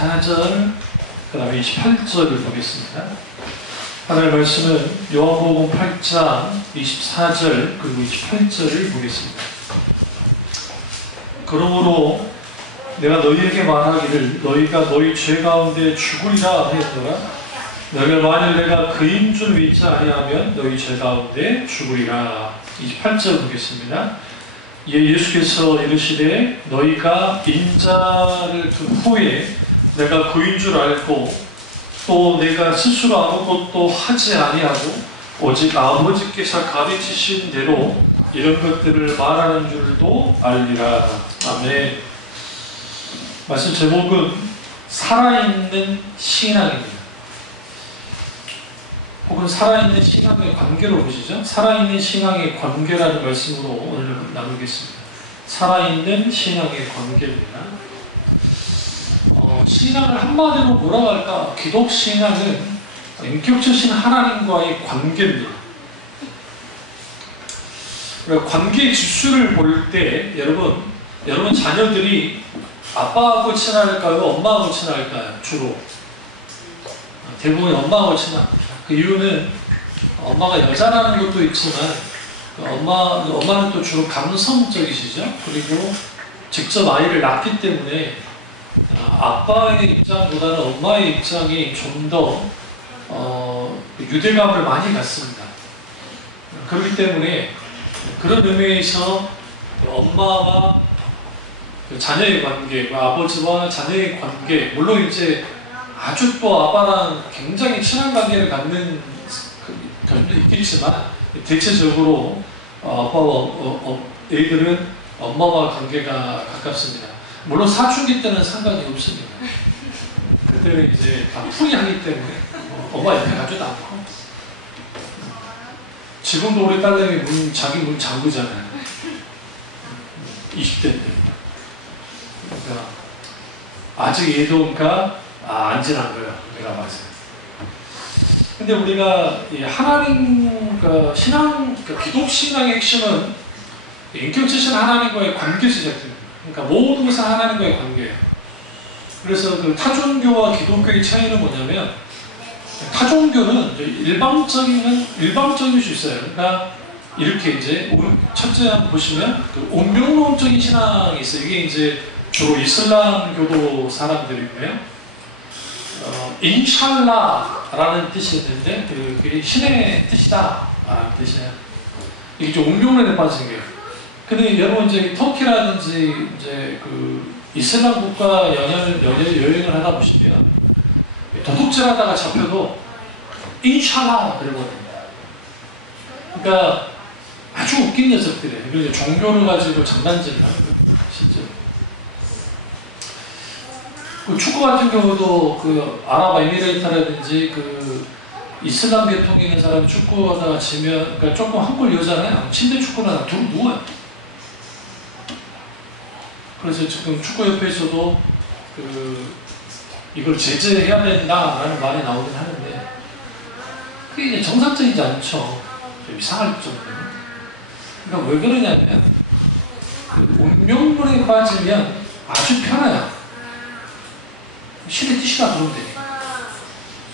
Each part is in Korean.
24절, 그 다음에 28절을 보겠습니다. 하나님의 말씀은 요한복음 8장 24절 그리고 28절을 보겠습니다. 그러므로 내가 너희에게 말하기를 너희가 너희 죄 가운데 죽으리라 하였더라. 너희가 만일 내가 그인 줄 믿지 아니하면 너희 죄 가운데 죽으리라. 28절 보겠습니다. 예수께서 이르시되 너희가 인자를 둔 후에 내가 그인 줄 알고 또 내가 스스로 아무것도 하지 아니하고 오직 아버지께서 가르치신 대로 이런 것들을 말하는 줄도 알리라. 아멘. 말씀 제목은 살아있는 신앙입니다. 혹은 살아있는 신앙의 관계로 보시죠. 살아있는 신앙의 관계라는 말씀으로 오늘 나누겠습니다. 살아있는 신앙의 관계입니다. 신앙을 한마디로 뭐라고 할까? 기독신앙은 인격적인 하나님과의 관계입니다. 관계 지수를 볼 때 여러분 자녀들이 아빠하고 친할까요? 엄마하고 친할까요? 주로 대부분 엄마하고 친합니다. 그 이유는 엄마가 여자라는 것도 있지만 엄마는 또 주로 감성적이시죠. 그리고 직접 아이를 낳기 때문에 아빠의 입장보다는 엄마의 입장이 좀 더 유대감을 많이 갖습니다. 그렇기 때문에 그런 의미에서 엄마와 자녀의 관계, 아버지와 자녀의 관계, 물론 이제 아주 또 아빠랑 굉장히 친한 관계를 갖는 경우도 있겠지만 대체적으로 아빠와 애들은 엄마와 관계가 가깝습니다. 물론 사춘기 때는 상관이 없습니다. 그때는 이제 다 풀이하기 때문에 엄마 옆에 가지도 않고. 지금도 우리 딸내미 자기 문 잠그잖아요. 20대인데. 그러니까 아직 얘도니까 안 지난 거예요. 내가 봤어요. 근데 우리가 하나님 신앙, 기독신앙의 핵심은 인격적인 하나님과의 관계에서 시작됩니다. 그러니까 모든 것은 하나님과의 관계예요. 그래서 그 타종교와 기독교의 차이는 뭐냐면 타종교는 일방적일 수 있어요. 그러니까 이렇게 이제 첫째 한번 보시면 그 운명론적인 신앙이 있어요. 이게 이제 주로 이슬람교도 사람들이고요. 인샬라라는 뜻이 있는데 그게 신의 뜻이다 라는 뜻이에요. 이게 좀 운명론에 빠진 거예요. 근데 여러분 이제 터키라든지 이제 그 이슬람 국가 여행을 하다 보시면 도둑질하다가 잡혀도 인샬라 그러거든요. 그러니까 아주 웃긴 녀석들이에요. 그래서 종교를 가지고 장난질을 하는 거예요. 실제로. 그 축구 같은 경우도 그 아랍에미레이트라든지 그 이슬람 계통에 있는 사람이 축구하다가 지면 그러니까 조금 한 골 여잖아요. 침대 축구는 둘 누워요. 그래서 지금 축구협회에서도 이걸 제재해야 된다라는 말이 나오긴 하는데 그게 이제 정상적이지 않죠. 좀 이상할 정도로. 그러니까 왜 그러냐면 그 운명론에 빠지면 아주 편해요. 신의 뜻이라 그러면 되니까.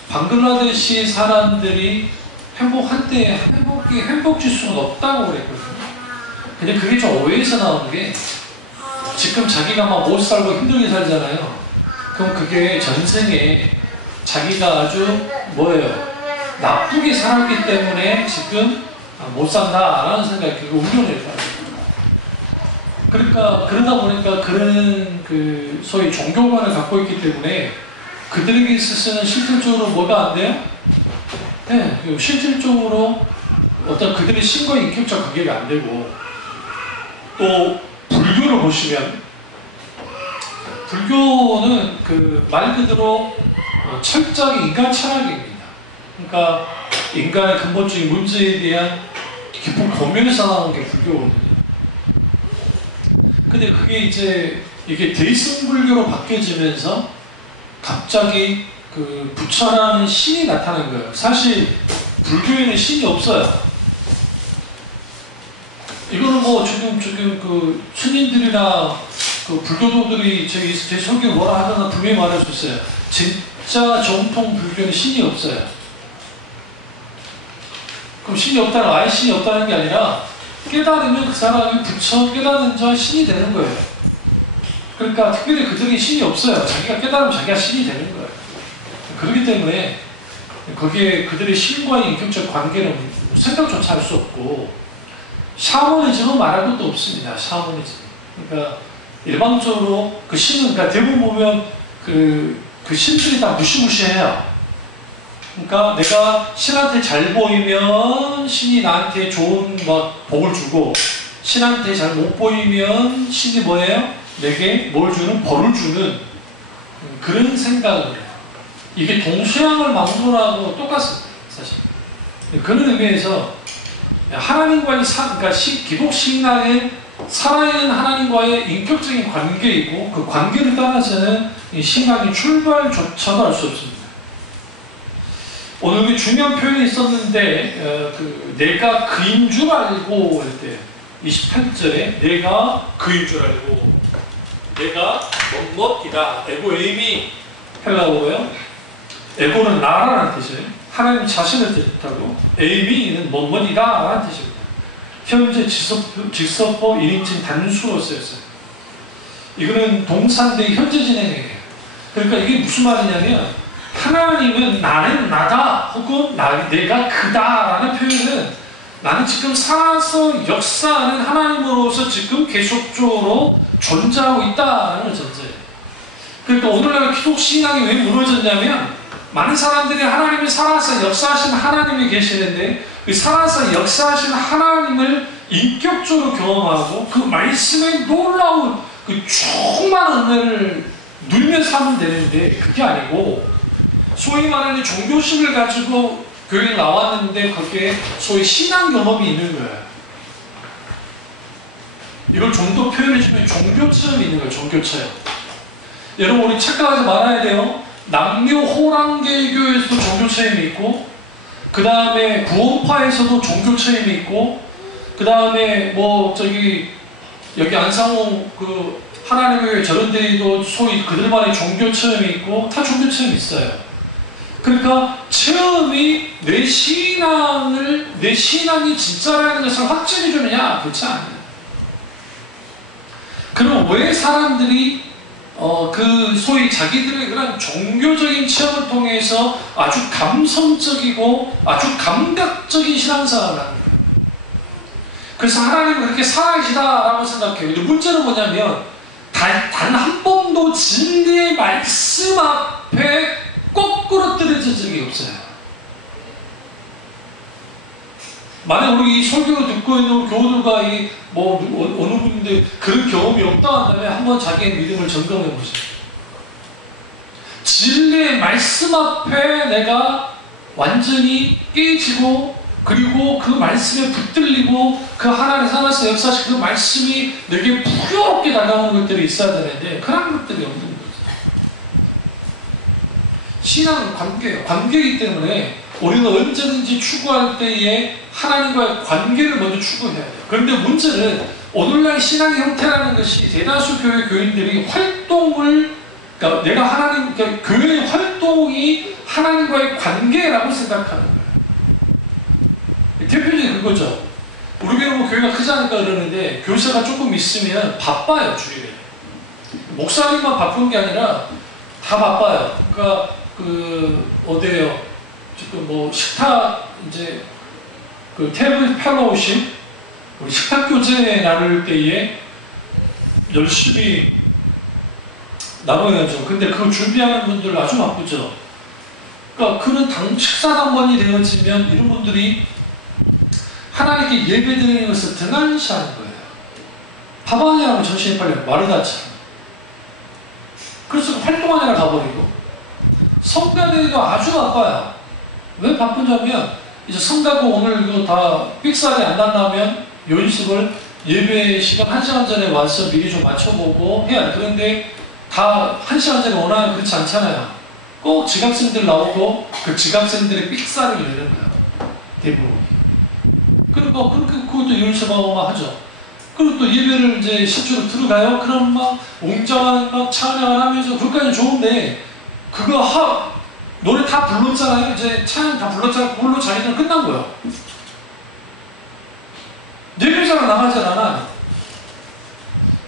방글라데시 사람들이 한때 행복 지수가 높다고 그랬거든요. 근데 그게 좀 오해에서 나오는 게 지금 자기가 막 못 살고 힘들게 살잖아요. 그럼 그게 전생에 자기가 아주 나쁘게 살았기 때문에 지금 못 산다라는 생각이 그게 운명을 따라요. 그러니까 그러다 보니까 그런 그 소위 종교관을 갖고 있기 때문에 그들에게 있어서는 실질적으로 뭐가 안 돼요? 네, 실질적으로 어떤 그들의 신과 인격적 관계가 안 되고 또 불교를 보시면 불교는 그 말 그대로 철저하게 인간 철학입니다. 그러니까 인간의 근본적인 문제에 대한 깊은 고민에서 나오는 게 불교거든요. 근데 그게 이제 이게 대승불교로 바뀌어지면서 갑자기 그 부처라는 신이 나타난 거예요. 사실 불교에는 신이 없어요. 이거는 뭐 지금 그 스님들이나 그 불교도들이 제 설교 뭐라 하더나 분명히 말해줬어요. 진짜 정통 불교는 신이 없어요. 그럼 신이 없다는, 아예 신이 없다는 게 아니라 깨달으면 그 사람이 부처 깨달은 자 신이 되는 거예요. 그러니까 특별히 그들이 신이 없어요. 자기가 깨달으면 자기가 신이 되는 거예요. 그렇기 때문에 거기에 그들의 신과의 인격적 관계는 생각조차 할 수 없고, 샤머니즘은 말할 것도 없습니다. 샤머니즘. 그러니까 일반적으로 그 신은, 그러니까 대부분 보면 그 신들이 다 무시무시해요. 그러니까 내가 신한테 잘 보이면 신이 나한테 좋은 복을 주고, 신한테 잘 못 보이면 신이 뭐예요? 내게 뭘 주는? 벌을 주는 그런 생각을 해요. 이게 동서양을 막론하고 똑같습니다. 사실. 그런 의미에서 하나님과의 그러니까 기독 신앙은 살아있는 하나님과의 인격적인 관계이고, 그 관계를 따라서는 이 신앙의 출발조차도 할 수 없습니다. 오늘 중요한 표현이 있었는데, 내가 그인 줄 알고 할 때 28절에 내가 그인 줄 알고, 내가 뭐뭐이다. 에고 에이미 헬라어고요. 에고는 나라는 뜻이에요. 하나님 자신을 뜻하고, 에이미는 뭐뭐이다 라는 뜻입니다. 현재 직서법 1인칭 단수로 쓰였어요. 이거는 동사인데 현재 진행이에요. 그러니까 이게 무슨 말이냐면, 하나님은 나는 나다 혹은 내가 그다라는 표현은 나는 지금 살아서 역사하는 하나님으로서 지금 계속적으로 존재하고 있다라는 전제예요. 그러니까 오늘날 기독 신앙이 왜 무너졌냐면, 많은 사람들이 하나님이 살아서 역사하신 하나님이 계시는데, 그 살아서 역사하신 하나님을 인격적으로 경험하고 그 말씀의 놀라운 그 충만한 은혜를 누리면서 하면 되는데, 그게 아니고 소위 말하는 종교심을 가지고 교회에 나왔는데 거기에 소위 신앙 경험이 있는 거예요. 이걸 좀 더 표현해주면 종교처럼 있는 거예요. 종교처럼. 여러분, 우리 착각하지 말아야 돼요. 남묘 호랑개교에서도 종교체험이 있고, 그 다음에 구원파에서도 종교체험이 있고, 그 다음에 여기 안상호 하나님의 교회 저런 데도 소위 그들만의 종교체험이 있고, 다 종교체험이 있어요. 그러니까 체험이 내 신앙이 진짜라는 것을 확증해 주느냐? 그렇지 않아요. 그럼 왜 사람들이 소위 자기들의 그런 종교적인 체험을 통해서 아주 감성적이고 아주 감각적인 신앙생활을 하는 거예요. 그래서 하나님은 그렇게 살아계시다라고 생각해요. 근데 문제는 뭐냐면, 단 한 번도 진리의 말씀 앞에 거꾸로 떨어진 적이 없어요. 만약 우리 이 설교를 듣고 있는 교우들과 어느 분인데 그런 경험이 없다 한다면 한번 자기의 믿음을 점검해 보세요. 진리의 말씀 앞에 내가 완전히 깨지고, 그리고 그 말씀에 붙들리고 그 하나님 살아서 역사하신 그 말씀이 내게 부여롭게 다가오는 것들이 있어야 되는데, 그런 것들이 없는 거죠. 신앙은 관계예요. 관계이기 때문에 우리는 언제든지 추구할 때에 하나님과의 관계를 먼저 추구해야 돼요. 그런데 문제는 오늘날 신앙의 형태라는 것이 대다수 교회 교인들이 그러니까 교회의 활동이 하나님과의 관계라고 생각하는 거예요. 대표적인 그거죠. 우리 교회는 교회가 크지 않을까 그러는데, 교사가 조금 있으면 바빠요, 주일에. 목사님만 바쁜 게 아니라 다 바빠요. 그러니까 어디에요? 지금 식탁, 테이블 펠로우십, 우리 식탁 교제 나눌 때에 열심히 나눠야죠. 근데 그거 준비하는 분들 아주 바쁘죠. 그러니까 그런 식사 당번이 되어지면 이런 분들이 하나님께 예배드리는 것을 등한시하는 거예요. 밥 안 하면 정신이 빨리 마르다처럼. 그래서 활동하느라 가버리고, 성가대도 아주 바빠요. 왜 바쁘냐면, 이제 성가고 오늘 이거 다 삑살이 안 난다면 연습을 예배 시간 1시간 전에 와서 미리 좀 맞춰보고 해야 돼. 그런데 다 1시간 전에 원하면 그렇지 않잖아요. 꼭 지각생들 나오고 그 지각생들의 삑살을 내는 거예요. 대부분. 그러니까 그것도 연습하고 막 하죠. 그리고 또 예배를 이제 실제로 들어가요. 그럼 막 웅장한 막 찬양을 하면서 그것까지는 좋은데 그거 노래 다 불렀잖아요. 이제 찬양 다 불렀잖아요. 그걸로 자기들은 끝난 거야. 예배자가 나가질 않아요.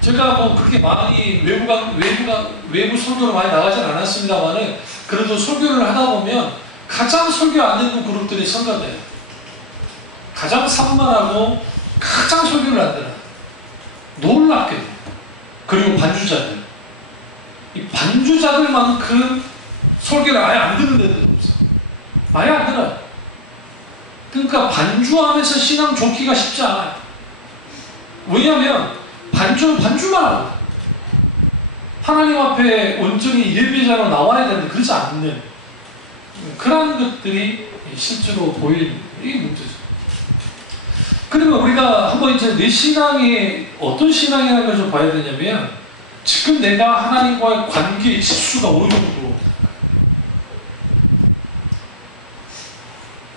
제가 뭐 그렇게 많이 외부 설교를 많이 나가진 않았습니다만은 그래도 설교를 하다 보면 가장 설교 안 되는 그룹들이 선거돼요. 가장 산만하고 가장 설교를 안 되는 놀랍게도. 그리고 반주자들. 이 반주자들만큼 설교를 아예 안 듣는 데도 없어요. 아예 안 들어요. 그러니까 반주하면서 신앙 좋기가 쉽지 않아요. 왜냐하면 반주는 반주만 하고 하나님 앞에 온전히 예배자로 나와야 되는데 그렇지 않는 그런 것들이 실제로 보이는 이 문제죠. 그러면 우리가 한번 이제 내 신앙이 어떤 신앙이라는 걸 좀 봐야 되냐면 지금 내가 하나님과의 관계의 지수가 어느 정도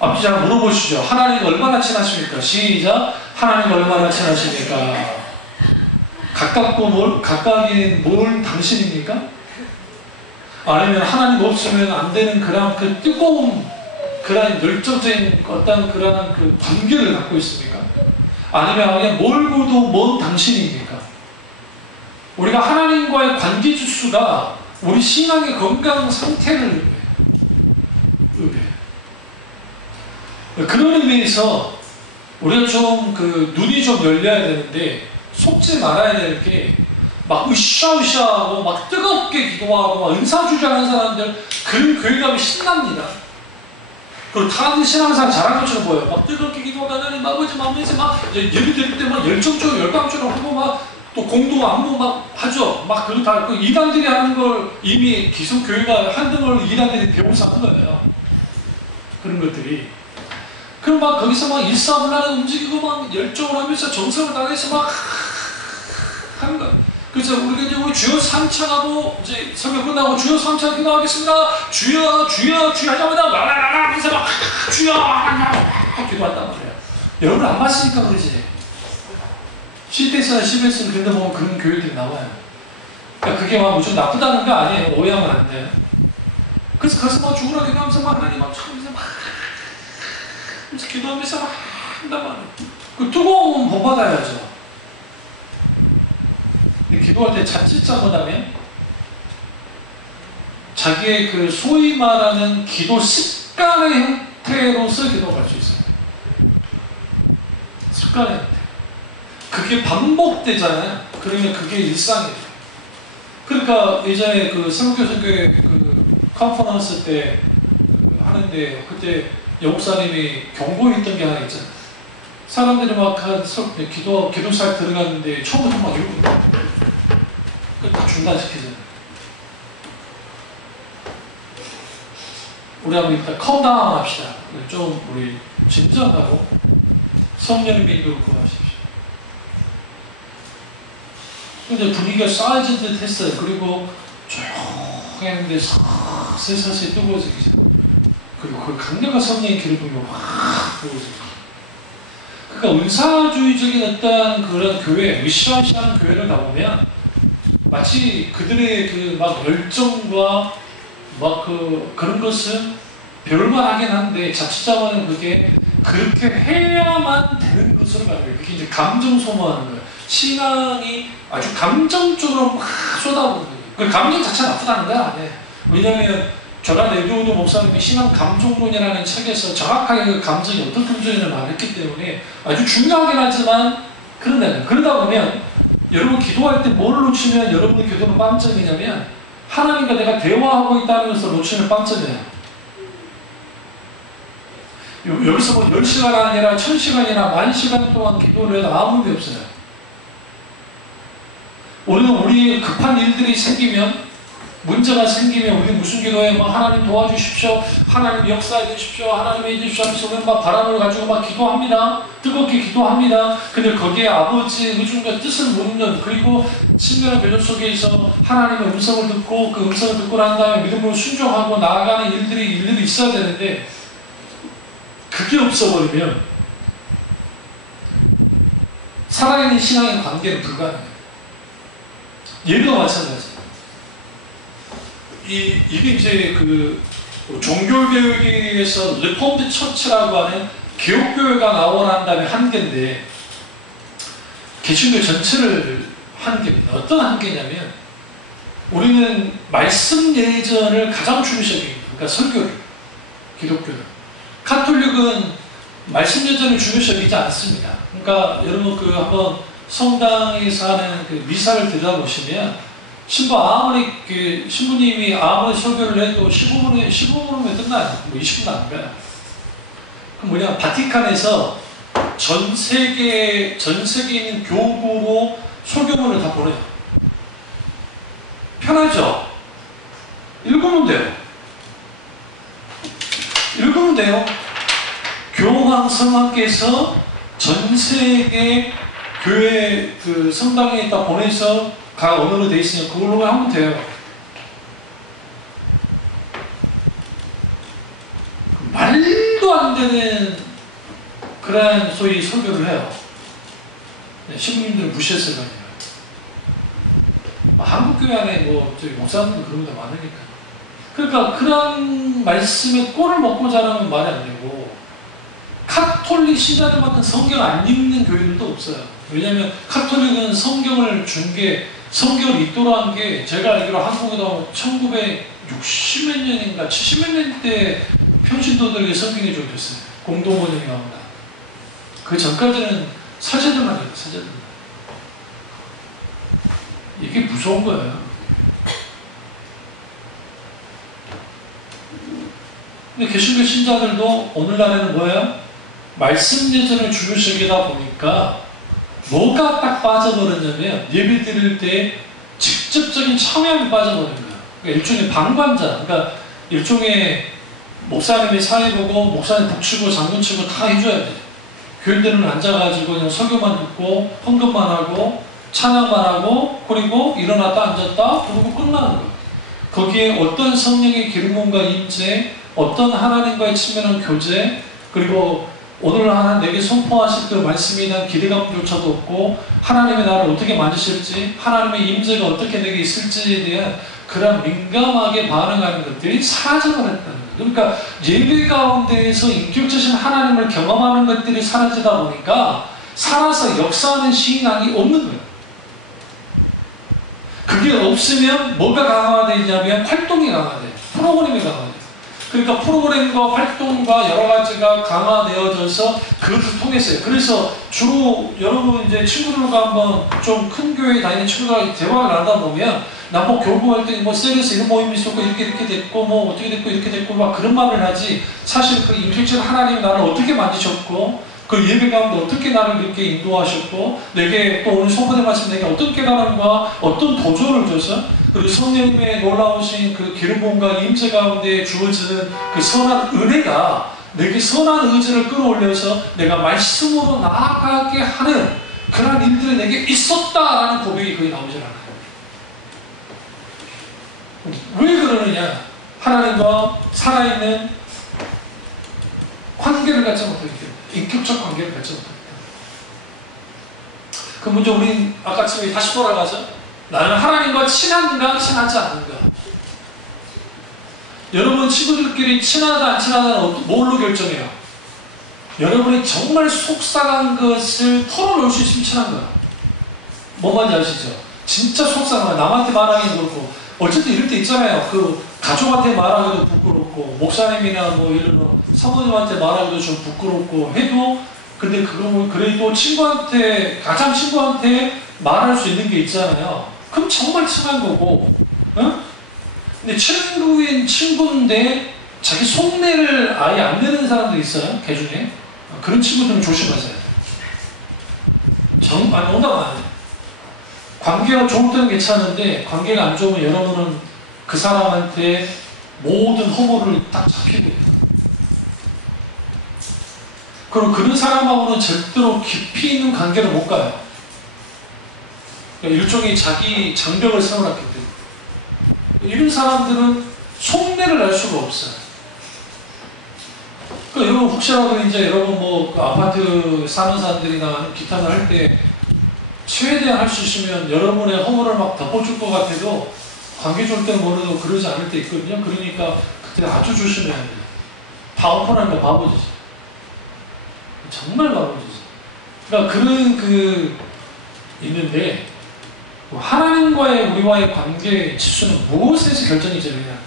앞뒤 잘 물어보시죠. 하나님 얼마나 친하십니까? 시작. 하나님 얼마나 친하십니까? 각각인 뭘 당신입니까? 아니면 하나님 없으면 안 되는 그런 그 뜨거운 그런 열정적인 어떤 그런 그 관계를 갖고 있습니까? 아니면 그냥 멀고도 먼 당신입니까? 우리가 하나님과의 관계 지수가 우리 신앙의 건강 상태를 의미해요. 그런 의미에서 우리가 좀 그 눈이 좀 열려야 되는데 속지 말아야 될 게 막 으쌰으쌰하고 막 뜨겁게 기도하고 막 은사주자는 사람들 그런 교회 가면 신납니다. 그리고 다들 신앙상 잘한 것처럼 보여요. 막 뜨겁게 기도하고 하나님 아버지 마음에서 막 예배 드릴 때 막 열정적으로 열광적으로 하고 막 또 공동 안무 막 하죠. 막 그거 다 그 이단들이 하는 걸 이미 기성 교회가 한등을 이단들이 배워서 하는 거예요. 그런 것들이. 그럼 막 거기서 막 일사불란하게 움직이고 막 열정을 하면서 정성을 다해서 막 하는 거예요. 그래서 우리가 이제 우리 주여 삼창하고 이제 설교 끝나고 주여 삼창 기도하겠습니다. 주여 주여 주여 하자마자 와라라라 하면서 막 주여 기도한단 말이에요. 여러분 안 봤으니까 그러지. CTS나 CBS는 근데 보면 그런 교회들이 나와요. 그러니까 그게 막 무슨 나쁘다는 거 아니에요. 오해하면 안 돼요. 그래서 가서 막 죽으라 기도하면서 막 하나님 막 참면서 막 기도하면서 막 한단 말이에요. 그 뜨거운 복 받아야죠. 기도할 때 자칫 잘못하면 자기의 그 소위 말하는 기도 습관의 형태로서 기도할 수 있어요. 습관의 형태. 그게 반복되잖아요. 그러면 그게 일상이에요. 그러니까 예전에 그 세국교선교회 그 컨퍼런스 때 하는데 그때 영국사님이 경고했던 게 하나 있잖아요. 사람들이 막 한 기도사에 들어갔는데 처음부터 막 이러고 다 중단시키잖아요. 우리 한번 일단 컴다운 합시다. 좀 우리 진정하고 성령님의 인도를 구하십시오. 근데 분위기가 쌓여진 듯 했어요. 그리고 조용히 했는데 새사슬 뜨거워지기 시작. 그리고 그 강력한 성령의 기를 보면 확 뜨거워지고. 그러니까 은사주의적인 어떤 그런 교회, 으쌰으쌰하는 교회를 가보면 마치 그들의 그 막 열정과 막 그런 것은 별만하긴 한데 자칫 잘못하면 그게 그렇게 해야만 되는 것으로 가는 거예요. 그게 이제 감정 소모하는 거예요. 신앙이 아주 감정적으로 막 쏟아부는 거예요. 그 감정 자체가 나쁘다는 거 아니에요. 왜냐하면 저랑 에드워드 목사님이 신앙 감정론이라는 책에서 정확하게 그 감정이 어떤 감정인을 말했기 때문에 아주 중요하긴 하지만 그런다면 그러다 보면 여러분 기도할 때 뭘 놓치면 여러분의 기도는 빵점이냐면 하나님과 내가 대화하고 있다는 것을 놓치면 빵점이에요. 여기서 뭐 10시간 아니라 1000시간이나 10,000시간 동안 기도를 해도 아무 의미 없어요. 우리는 우리 급한 일들이 생기면 문제가 생기면 우리 무슨 기도해? 뭐 하나님 도와주십시오. 하나님 역사해 주십시오. 하나님 해주십시오. 하면서 우리는 막 바람을 가지고 막 기도합니다. 뜨겁게 기도합니다. 근데 거기에 아버지의 의중과 뜻을 묻는 그리고 친밀한 교제 속에서 하나님의 음성을 듣고 그 음성을 듣고 난 다음에 믿음으로 순종하고 나아가는 일들이 있어야 되는데 그게 없어버리면 살아있는 신앙의 관계는 불가능해요. 예배도 마찬가지. 이게 이제 그 종교교육에 의해서 리폼드 처치라고 하는 개혁교회가 나오는 다음에 한계인데, 개신교 전체를 한계입니다. 어떤 한계냐면, 우리는 말씀 예전을 가장 중시 여깁니다. 그러니까 설교를, 기독교는. 가톨릭은 말씀 예전을 중요시 여기지 않습니다. 그러니까 여러분 그 한번 성당에서 하는 그 미사를 들여다보시면, 신부님이 아무리 설교를 해도 15분이면 끝나요. 뭐 20분 안 가요. 그 뭐냐, 바티칸에서 전 세계에 있는 교구로 설교문을 다 보내요. 편하죠? 읽으면 돼요. 교황 성하께서 전 세계 교회 그 성당에 다 보내서 각 언어로 돼 있으니까 그걸로 하면 돼요. 말도 안 되는 그런 소위 설교를 해요. 신부님들은 무시했을 거 아니에요. 한국 교회 안에 뭐 저기 목사님들 그런 데 많으니까. 그러니까 그런 말씀에 꼴을 먹고 자라면 말이 안 되고, 카톨릭 신자들만큼 성경 안 읽는 교회들도 없어요. 왜냐하면 카톨릭은 성경을 성경을 읽도록 한 게, 제가 알기로 한국에도 1960몇 년인가 70몇 년대 평신도들에게 성경이 좀 됐어요. 공동번역이 나온다. 그 전까지는 사제들만 해요. 사제들. 이게 무서운 거예요. 근데 개신교 신자들도 오늘날에는 뭐예요? 말씀 예전을 중요시 여기다 보니까 뭐가 딱 빠져버렸냐면, 예배 드릴 때 직접적인 참여함이 빠져버린 거예요. 그러니까 일종의 방관자, 그러니까 일종의 목사님이 사회 보고 목사님 북치고 장군 치고 다 해줘야 돼. 교인들은 앉아가지고 그냥 설교만 듣고 헌금만 하고 찬양만 하고, 그리고 일어났다 앉았다 부르고 끝나는 거예요. 거기에 어떤 성령의 기름과 임재, 어떤 하나님과의 친밀한 교제, 그리고 오늘 하나 내게 선포하실 그 말씀에 대한 기대감조차도 없고, 하나님의 나를 어떻게 만드실지, 하나님의 임재가 어떻게 내게 있을지에 대한 그런 민감하게 반응하는 것들이 사라져버렸다는 거예요. 그러니까 예배 가운데에서 인격적인 하나님을 경험하는 것들이 사라지다 보니까 살아서 역사하는 신앙이 없는 거예요. 그게 없으면 뭐가 강화되냐면 활동이 강화돼요. 프로그램이 강화돼요. 그러니까 프로그램과 활동과 여러 가지가 강화되어져서 그것을 통했어요. 그래서 주로 여러분 이제 친구들과 한번 좀 큰 교회 다니는 친구들과 대화를 나누다 보면, 나 뭐 교구할 때 뭐 셀에서 이런 모임이 있었고 이렇게 됐고 뭐 어떻게 됐고 이렇게 됐고 막 그런 말을 하지, 사실 그 임필적 하나님이 나를 어떻게 만드셨고, 그 예배 가운데 어떻게 나를 이렇게 인도하셨고, 내게 또 오늘 선포된 말씀 내게 어떤 깨달음과 어떤 도전을 줘서, 그리고 성령님의 놀라우신 그 기름부음과 임재 가운데 주어지는 그 선한 은혜가 내게 선한 의지를 끌어올려서 내가 말씀으로 나아가게 하는 그런 일들이 내게 있었다라는 고백이 거의 나오질 않아요. 왜 그러느냐? 하나님과 살아있는 관계를 갖지 못하기 때문에, 인격적 관계를 갖지 못하기 때문에. 그 문제 우린 아까처럼 다시 돌아가서, 나는 하나님과 친한가 친하지 않은가? 여러분 친구들끼리 친하다 안 친하다는 뭘로 결정해요? 여러분이 정말 속상한 것을 털어놓을 수 있으면 친한 거야. 뭔 말인지 아시죠? 진짜 속상한 거야. 남한테 말하기는 그렇고, 어쨌든 이럴 때 있잖아요. 그 가족한테 말하기도 부끄럽고, 목사님이나 뭐 예를 들어 사모님한테 말하기도 좀 부끄럽고 해도, 근데 그거 그래도 가장 친구한테 말할 수 있는 게 있잖아요. 그럼 정말 친한 거고, 어? 근데 친구인 친구인데 자기 속내를 아예 안 내는 사람도 있어요. 개 중에. 그런 친구들은 조심하세요. 아니, 농담 안 해요. 관계가 좋을 때는 괜찮은데, 관계가 안 좋으면 여러분은 그 사람한테 모든 허물을 딱 잡히게 돼요. 그리고 그런 사람하고는 절대로 깊이 있는 관계를 못 가요. 그러니까 일종의 자기 장벽을 세워놨기 때문에. 이런 사람들은 속내를 알 수가 없어요. 그러니까 여러분 혹시라도 이제 여러분 뭐 그 아파트 사는 사람들이나 기타를 할 때 최대한 할 수 있으면 여러분의 허물을 막 덮어줄 것 같아도 관계 좋을 때는 모르도 그러지 않을 때 있거든요. 그러니까 그때 아주 조심해야 돼요. 다 오픈하니까 바보지지. 정말 바보지지. 그러니까 그런 있는데 하나님과의 우리와의 관계의 지수는 무엇에서 결정이 되느냐?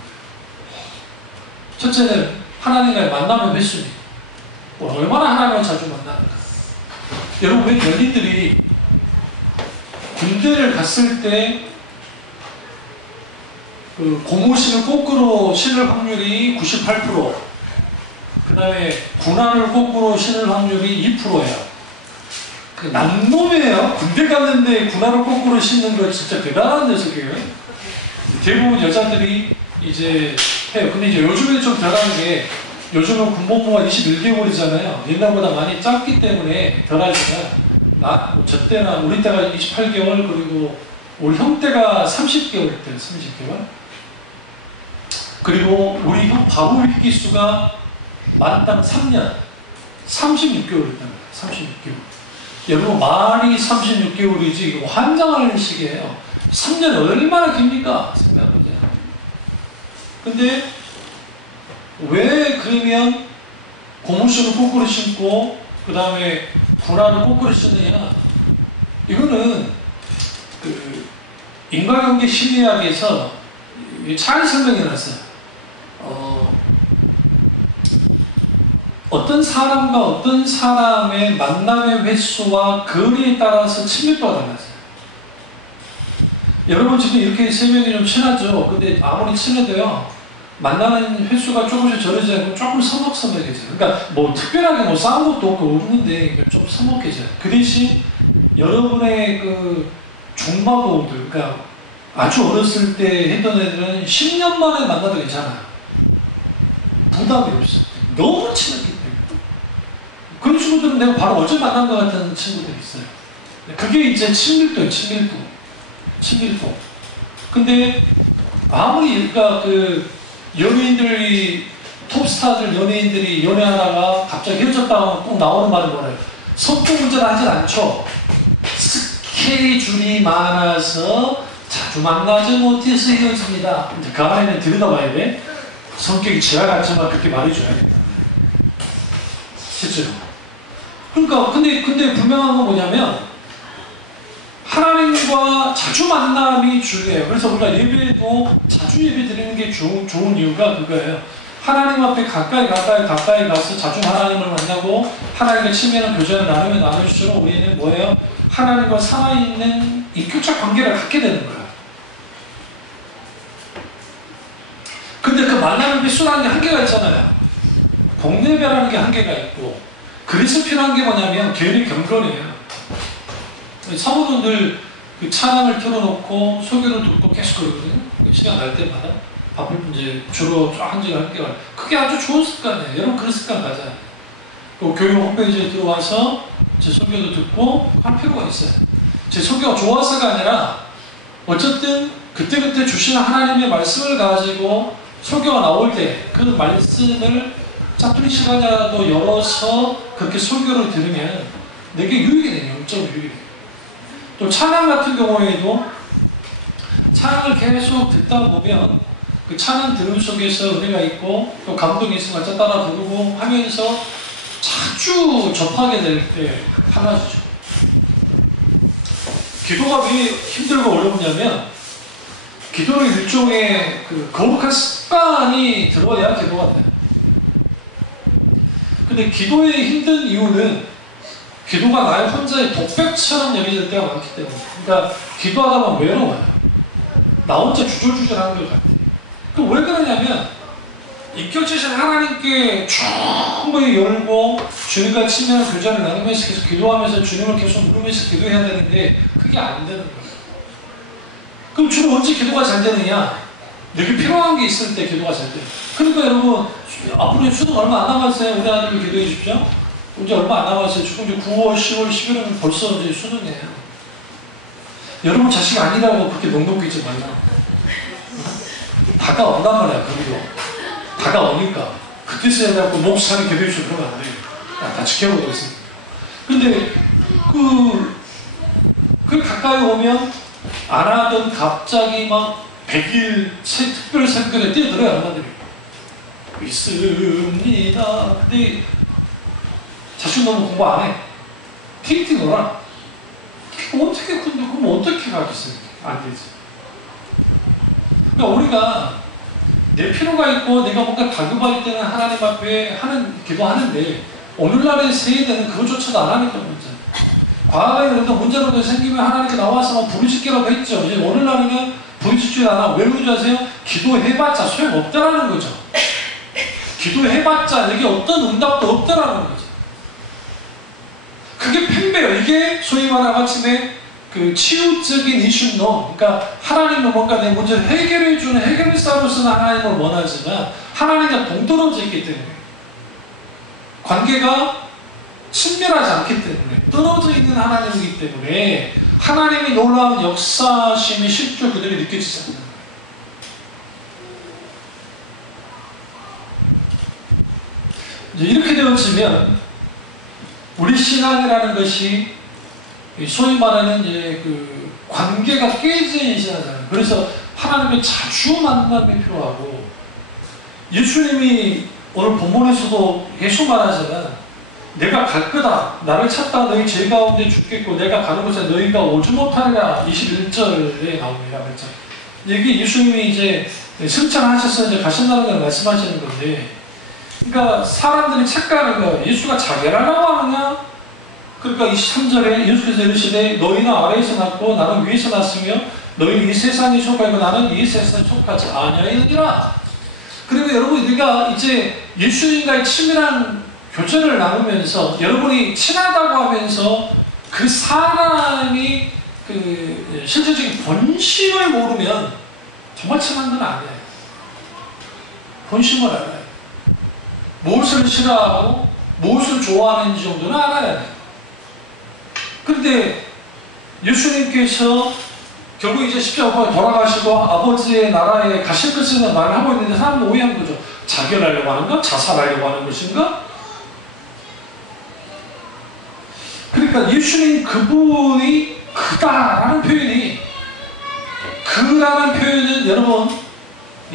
첫째는 하나님과의 만남의 횟수입니다. 얼마나 하나님과 자주 만나는가. 여러분, 왜 연인들이 군대를 갔을 때 고무신을 거꾸로 신을 확률이 98%, 그 다음에 군화를 거꾸로 신을 확률이 2%예요. 남놈이에요. 군대 갔는데 군화를 거꾸로 신는 거 진짜 대단한 녀석이에요. 대부분 여자들이 이제 해요. 근데 이제 요즘에 좀 덜한 게, 요즘은 군복무가 21개월이잖아요. 옛날보다 많이 짧기 때문에 덜하지만, 저 때나 우리 때가 28개월, 그리고 우리 형 때가 30개월 때요. 30개월. 그리고 우리 형 바로 위기수가 만땅 3년, 36개월이었답니다. 36개월. 여러분, 말이 36개월이지 이거 환장할 시기예요. 3년 얼마나 깁니까? 생각해보세요. 근데 왜 그러면 고무신을 거꾸로 신고 그 다음에 군화를 거꾸로 신느냐? 이거는 인과관계 심리학에서 잘 설명해놨어요. 어떤 사람과 어떤 사람의 만남의 횟수와 거리에 따라서 친밀도가 달라져요. 여러분 지금 이렇게 세 명이 좀 친하죠? 근데 아무리 친해도요, 만나는 횟수가 조금씩 저러지 않고 조금 서먹서먹해져요. 그러니까 뭐 특별하게 뭐 싸운 것도 없고 없는데 좀 서먹해져요. 그 대신 여러분의 종마고들, 그러니까 아주 어렸을 때 했던 애들은 10년 만에 만나도 괜찮아요. 부담이 없어. 너무 친했기 때문에. 그런 친구들은 내가 바로 어제 만난 것 같은 친구들이 있어요. 그게 이제 친밀도예요. 친밀도. 근데 아무리 그러니까 연예인들이, 톱스타들 연예인들이 연애하다가 갑자기 헤어졌다가 꼭 나오는 말이 뭐래요? 성격 문제는 하진 않죠. 스케줄이 많아서 자주 만나지 못해서 헤어집니다. 그 안에는 들여다봐야 돼. 성격이 지하 같지만 그렇게 말해줘야겠다. 실제로. 그러니까 근데 분명한 건 뭐냐면 하나님과 자주 만남이 중요해요. 그래서 우리가 예배도 자주 예배 드리는 게 좋은 이유가 그거예요. 하나님 앞에 가까이 가서 자주 하나님을 만나고 하나님과 친밀한 교제를 나눌수록 우리는 뭐예요? 하나님과 살아있는 인격적 관계를 갖게 되는 거예요. 근데 그 만나는 횟수라는 게 한계가 있잖아요. 복례배라는 게 한계가 있고, 그래서 필요한 게 뭐냐면 개인의 경건이에요. 사모님들 찬양을 틀어놓고 소개를 듣고 계속 그러거든요. 시간 날 때마다 바쁠 이제 주로 한 시간 할게요. 그게 아주 좋은 습관이에요. 여러분 그런 습관 가져요. 교회 홈페이지에 들어와서 제 소개도 듣고 할 필요가 있어요. 제 소개가 좋아서가 아니라 어쨌든 그때그때 주시는 하나님의 말씀을 가지고 설교가 나올 때 그 말씀을 짜투리 시간이라도 열어서 그렇게 설교를 들으면 내게 유익이 돼요. 영적 유익이 돼요. 또 찬양 같은 경우에도 찬양을 계속 듣다 보면 그 찬양 들음 속에서 은혜가 있고 또 감동이 있으면 같이 따라 부르고 하면서 자주 접하게 될 때 달라지죠. 기도가 왜 힘들고 어렵냐면 기도는 일종의 거룩한 습관이 들어야 기도가 돼요. 근데 기도의 힘든 이유는 기도가 나의 혼자의 독백처럼 여겨질 때가 많기 때문에. 그러니까 기도하다 보면 외로워요. 나 혼자 주절주절 하는 것 같아요. 왜 그러냐면 인격체신 하나님께 충분히 열고 주님과 친밀한 교제를 나누면서 계속 기도하면서 주님을 계속 물으면서 기도해야 되는데 그게 안 되는 거예요. 그럼 주로 언제 기도가 잘 되느냐? 내게 필요한 게 있을 때 기도가 잘 돼요. 그러니까 여러분 앞으로 수능 얼마 안 남았어요. 우리 아들을 기도해 주십시오. 이제 얼마 안 남았어요. 지금 이제 9월, 10월, 11월은 벌써 이제 수능이에요. 여러분 자식 아니라고 그렇게 넉넉히 있지 말라. 다가온단 말이야. 거기도 다가오니까 그때 써야되고 목사님 기도해 주시면 그러면 안 돼요. 다 지켜보고 있습니다. 근데 그 가까이 오면 안 하던 갑자기 막 100일 특별 생글에 뛰어들어요. 엄마들이 있습니다. 근데 자식 너무 공부 안 해. 틱틱 놀아. 어떻게 근데 그럼 어떻게 가겠어요? 안 되지. 그러니까 우리가 내 필요가 있고 내가 뭔가 다급할 때는 하나님 앞에 기도하는데 오늘날의 세대는 그것조차도 안 하니까 문제. 과거에 어떤 문제라도 생기면 하나님께 나와서 막 부르짖기라고 했죠. 이제 오늘날에는 부르짖지 않아. 왜 그러지 아세요? 기도해봤자 소용없다라는 거죠. 기도해봤자 여기 어떤 응답도 없다라는 거죠. 그게 팽배해요. 이게 소위 말하는 아침에 그 치유적인 이슈노, 그러니까 하나님은 뭔가 내 문제를 해결해주는 해결사로서는 하나님을 원하지만 하나님과 동떨어져 있기 때문에 관계가 친밀하지 않기 때문에 떨어져 있는 하나님이기 때문에 하나님이 놀라운 역사심이 실제로 그들이 느껴지지 않는 거예요. 이제 이렇게 되어지면 우리 신앙이라는 것이 소위 말하는 이제 그 관계가 깨지는 신앙이잖아요. 그래서 하나님의 자주 만남이 필요하고 예수님이 오늘 본문에서도 계속 말하잖아요. 내가 갈 거다. 나를 찾다 너희 죄 가운데 죽겠고 내가 가는 곳에 너희가 오지 못하리라. 21절에 나옵니다. 그렇죠? 여기 예수님이 이제 승천하셔서 이제 가신다는 걸 말씀하시는 건데, 그러니까 사람들이 착각하는 거예요. 예수가 자결하라고 하느냐? 그러니까 23절에 예수께서 이르시되 너희는 아래에서 났고 나는 위에서 났으며 너희는 이 세상에 속하고 나는 이 세상에 속하지 아니하느니라. 그리고 여러분 우리가 이제 예수님과의 치밀한 교제를 나누면서 여러분이 친하다고 하면서 그 사람이 그 실질적인 본심을 모르면 정말 친한 건 아니에요. 본심을 알아요. 무엇을 싫어하고 무엇을 좋아하는지 정도는 알아야 돼요. 그런데 예수님께서 결국 이제 십자가에 돌아가시고 아버지의 나라에 가실 것을 말을 하고 있는데 사람들 오해한 거죠. 자결하려고 하는가? 자살하려고 하는 것인가? 그러니까 예수님 그분이 그다라는 표현이, 그라는 표현은 여러분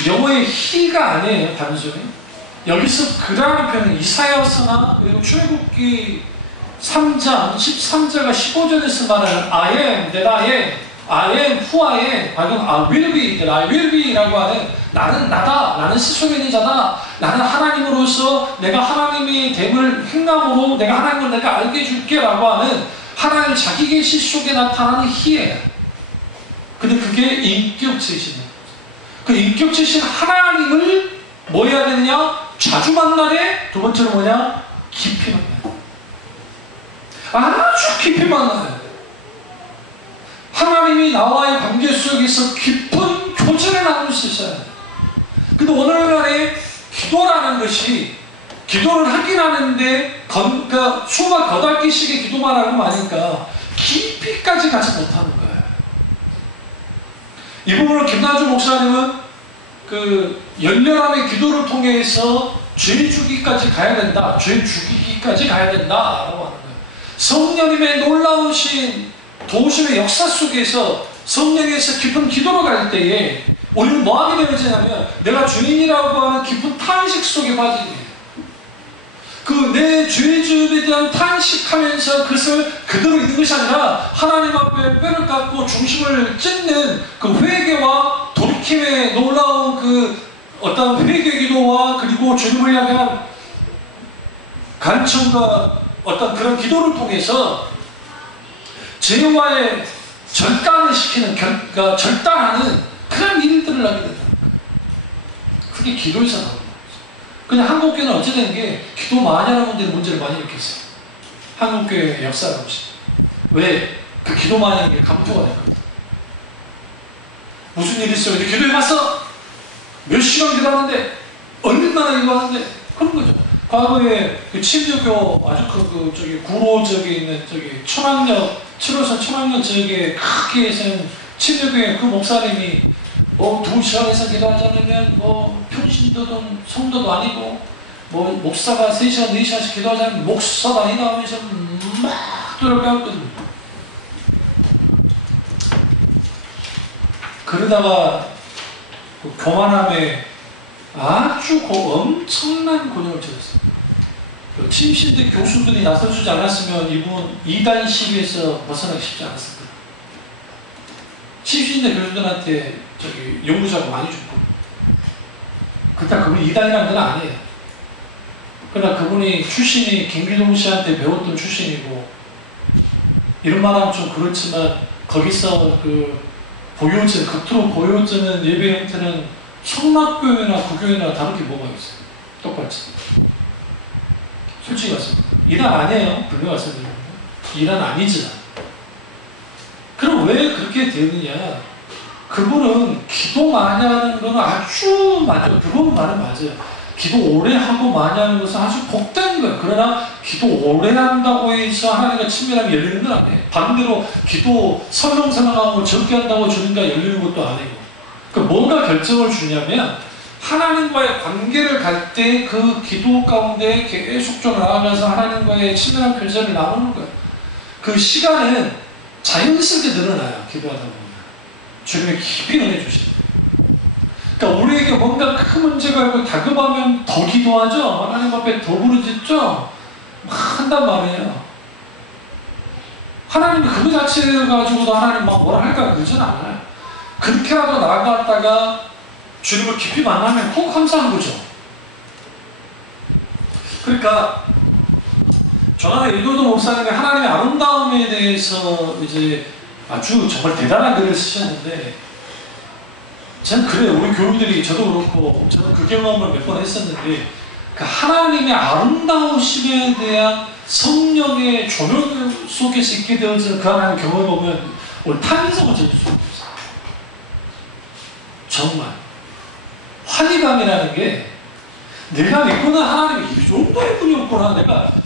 영어의 he가 아니에요. 단순히 여기서 그라는 표현은 이사야서나 그리고 출애굽기 3장 13절과 15절에서 말하는 I am, that I am, I am who I am, I will be, that I will be 라고 하는 나는 나다, 나는 스스로 있는 자다, 나는 하나님으로서 내가 하나님의 됨을 행함으로 내가 하나님을 내가 알게 해줄게 라고 하는 하나님 자기 계시 속에 나타나는 희예요. 근데 그게 인격체이시네요. 그 인격체이신 하나님을 뭐 해야 되느냐? 자주 만나되, 두 번째로 뭐냐? 깊이 만나야 돼. 아주 깊이 만나야 돼. 하나님이 나와의 관계 속에서 깊은 교제를 나눌 수 있어야 돼. 근데 오늘날에 기도라는 것이, 기도를 하긴 하는데 그러니까 수만 거달기식의 기도만 하고 마니까 깊이까지 가지 못하는 거예요. 이 부분을 김남주 목사님은 그 열렬함의 기도를 통해서 죄 죽이기까지 가야 된다. 죄 죽이기까지 가야 된다라고 하는 거예요. 성령님의 놀라우신 도우심의 역사 속에서 성령에서 깊은 기도로 갈 때에 우리는 뭐하게 되어지냐면 내가 주인이라고 하는 깊은 탄식 속에 빠지게 돼요. 그 내 죄주에 대한 탄식하면서 그것을 그대로 있는 것이 아니라 하나님 앞에 뼈를 깎고 중심을 찢는 그 회개와 돌이킴의 놀라운 그 어떤 회개 기도와 그리고 주님을 향한 간청과 어떤 그런 기도를 통해서 죄와의 절단을 시키는, 그러니까 절단하는 그런 일들을 하게 된다. 그게 기도에서 나오는 거죠. 그냥 한국교회는 어찌된 게 기도 많이 하는 분들이 문제를 많이 일으켰어요. 한국교회의 역사가 없이. 왜? 그 기도 많이 하는 게 감토가 됐거든. 무슨 일이 있어요? 근데 기도해봤어? 몇 시간 기도하는데? 얼마나 기도하는데? 그런 거죠. 과거에 그 침례교 아주 저기 구로 지역에 있는 저기 천왕역 7호선 천왕역 지역에 크게 세운 침례교회 그 목사님이 뭐 2시간 이상 기도하지 않으면 뭐 평신도든 성도도 아니고 뭐 목사가 3시간 4시간씩 기도하지 않으면 목사도 아니다 하면서 막 돌아가거든요. 그러다가 그 교만함에 아주 엄청난 곤욕을 치렀어요. 그 침신대 교수들이 나서주지 않았으면 이분은 이단 시비에서 벗어나기 쉽지 않았을 거예요. 침신대 교수들한테 연구자가 많이 줬고, 그렇다고 그분이 이단이라는 건 아니에요. 그러나 그분이 출신이 김기동 씨한테 배웠던 출신이고, 이런 말하면 좀 그렇지만 거기서 그 보여지는, 겉으로 보여지는 예배 형태는 성락교회나 구교회나 다르게 뭐가 있어요. 똑같이. 솔직히 말씀드립니다. 이단 아니에요. 분명히 말씀드립니다. 이단 아니지. 그럼 왜 그렇게 되느냐? 그분은 기도 많이 하는 건 아주 맞아요. 그분 말은 맞아요. 기도 오래 하고 많이 하는 것은 아주 복된 거예요. 그러나 기도 오래 한다고 해서 하나님과 친밀함이 열리는 건 아니에요. 반대로 기도 설렁설렁하고 적게 한다고 주님과 열리는 것도 아니고. 그러니까 뭔가 결정을 주냐면 하나님과의 관계를 갈 때 그 기도 가운데 계속적으로 나아가서 하나님과의 친밀한 결제를 나누는 거예요. 그 시간은 자연스럽게 늘어나요. 기도하다 보면. 주님이 깊이 은혜 주시는 거예요. 그러니까 우리에게 뭔가 큰 문제가 있고 다급하면 더 기도하죠. 하나님 앞에 더 부르짖죠. 막 한단 말이에요. 하나님이 그거 자체를 가지고도 하나님 막 뭐라 할까 그러진 않아요. 그렇게라도 나아갔다가 주님을 깊이 만나면 꼭 감사한 거죠. 그러니까 조나단 일도도 목사님이 하나님의 아름다움에 대해서 이제 아주 정말 대단한 글을 쓰셨는데, 저는 그래요. 우리 교우들이, 저도 그렇고 저는 그 경험을 몇 번 했었는데, 그 하나님의 아름다우심에 대한 성령의 조명 속에서 있게 되어지는 그 하나님의 경험을 보면 오늘 탄성을 지을 수 있어요. 정말 환희감이라는 게, 내가 믿고는 하나님이 이 정도의 분이었구나, 내가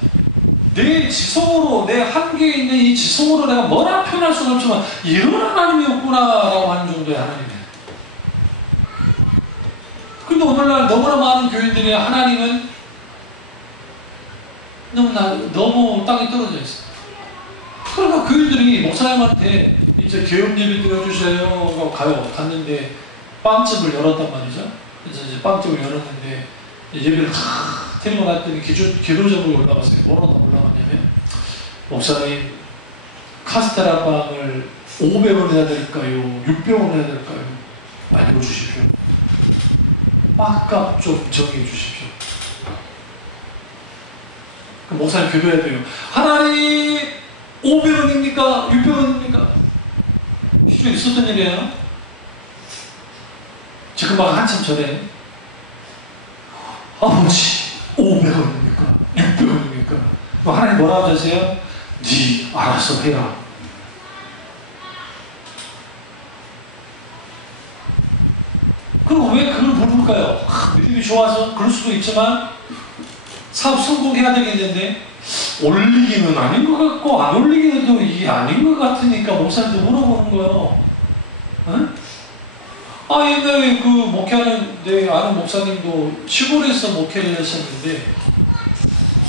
내 지성으로, 내 한계에 있는 이 지성으로 내가 뭐라 표현할 수는 없지만 이런 하나님이었구나 라고 하는 정도의 하나님이에요. 근데 오늘날 너무나 많은 교인들이 하나님은 너무 땅에 떨어져 있어요. 그러니까 교인들이 목사님한테 이제 개업 예배 드려주세요 하고 갔는데 빵집을 열었단 말이죠. 그래서 이제 빵집을 열었는데 예배를 다 드리고 났더니 기도적으로 올라갔어요. 뭐라고 올라갔냐면, 목사님 카스테라 빵을 500원 해야 될까요? 600원 해야 될까요? 알고 주십시오. 빵값 좀 정해 주십시오. 그럼 목사님 기도해야 돼요. 하나님 500원입니까? 600원입니까? 실제 있었던 일이에요. 지금 막 한참 전에 아버지 500원입니까? 600원입니까? 하나님 뭐라고 하세요? 네 알아서 해라. 그럼 왜 그걸 부를까요? 믿음이 좋아서 그럴 수도 있지만 사업 성공해야 되겠는데 올리기는 아닌 것 같고 안 올리기는 이게 아닌 것 같으니까 목사님도 물어보는 거예요. 응? 옛날에 그 목회하는 내 아는 목사님도 시골에서 목회를 하셨는데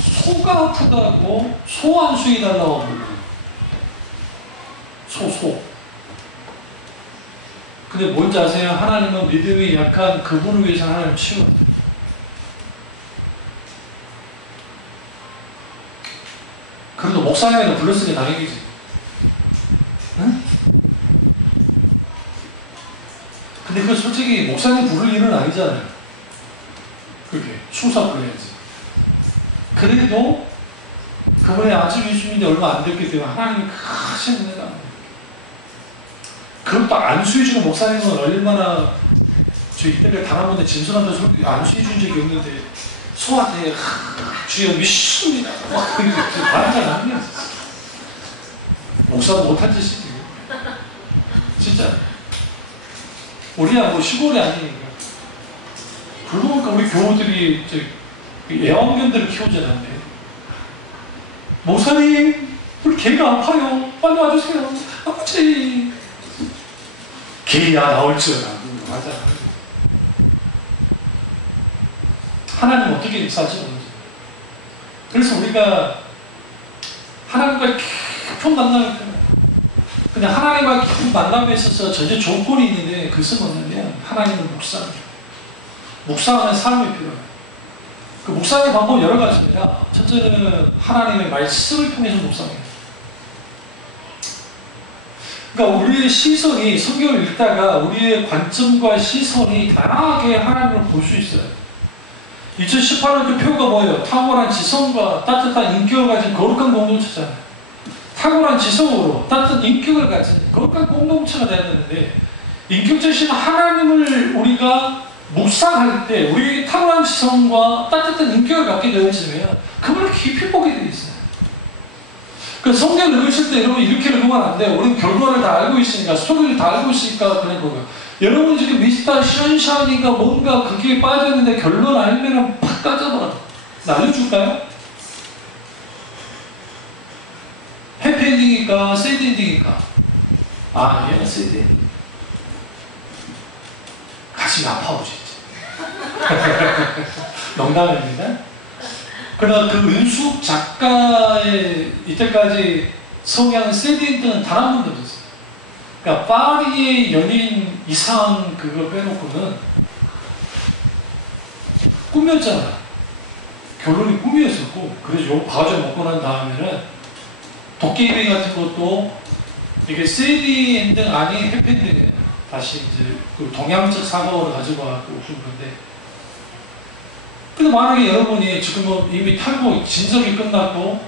소가 아프다고 소 한 수 해달라고 하는 소. 근데 뭔지 아세요? 하나님은 믿음이 약한 그분을 위해서 하나님 치워요. 그래도 목사님에게 불렀으니 다행이지. 응? 근데 그 솔직히 목사님 부를 일은 아니잖아요. 그게 수사권해야지. 그래도 그분의 아침 예수님이 얼마 안 됐기 때문에 하나님이 크신 은혜가 그것도 안수해주는 목사님은 얼마나, 저 이때까지 단 한 번도 진솔한데 안수해준 적이 없는데 소한테 주여 믿습니다 막 그렇게 말하지 않냐. 목사도 못한 짓이지 진짜. 우리야 뭐 시골이 아니니까. 그러고 보니까 우리 교우들이 애완견들을 키우지 않았네. 목사님 우리 개가 아파요 빨리 와주세요. 아버지 개야 나올지어다. 맞아. 하나님 어떻게 역사하지 모르지. 그래서 우리가 하나님과의 깊은 만남을 근데 하나님과 깊은 만남에 있어서 전제 조건이 있는데 그것은 뭐냐면 하나님을 묵상하는 삶이 필요해요. 그 묵상의 방법 여러 가지입니다. 첫째는 하나님의 말씀을 통해서 묵상해요. 그러니까 우리의 시선이 성경을 읽다가 우리의 관점과 시선이 다양하게 하나님을 볼 수 있어요. 2018년 그 표가 뭐예요? 탁월한 지성과 따뜻한 인격을 가진 거룩한 공동체잖아요. 탁월한 지성으로 따뜻한 인격을 가진 거룩한 공동체가 되어야 되는데 인격자신 하나님을 우리가 묵상할 때 우리에게 탁월한 지성과 따뜻한 인격을 갖게 되어지면 그분을 깊이 보게 되어 있어요. 그 성경을 읽으실 때 여러분 이렇게 읽으면 안 돼요. 우리는 결과를 다 알고 있으니까 스토리를 다 알고 있으니까 그런 거고요. 여러분 지금 미스터 션샤이니까 뭔가 그게 빠졌는데 결론 알면은 팍 빠져버려. 알려줄까요? 해피엔딩일까? 새드엔딩일까? 아니에요. 새드엔딩. 가슴이 아파오지. 농담입니다. 그러나 그 은숙 작가의 이때까지 성향은 새드엔딩은 단 한 번도 없었어요. 그러니까 파리의 연인 이상 그걸 빼놓고는 꿈이었잖아요. 결론이 꿈이었었고 그래서 요 과정 먹고 난 다음에는 도깨비 같은 것도 이게 새드 엔딩 아닌 해피엔딩이에요. 다시 이제 그 동양적 사고를 가지고 와서 온 건데 근데 만약에 여러분이 지금 이미 탈고 진석이 끝났고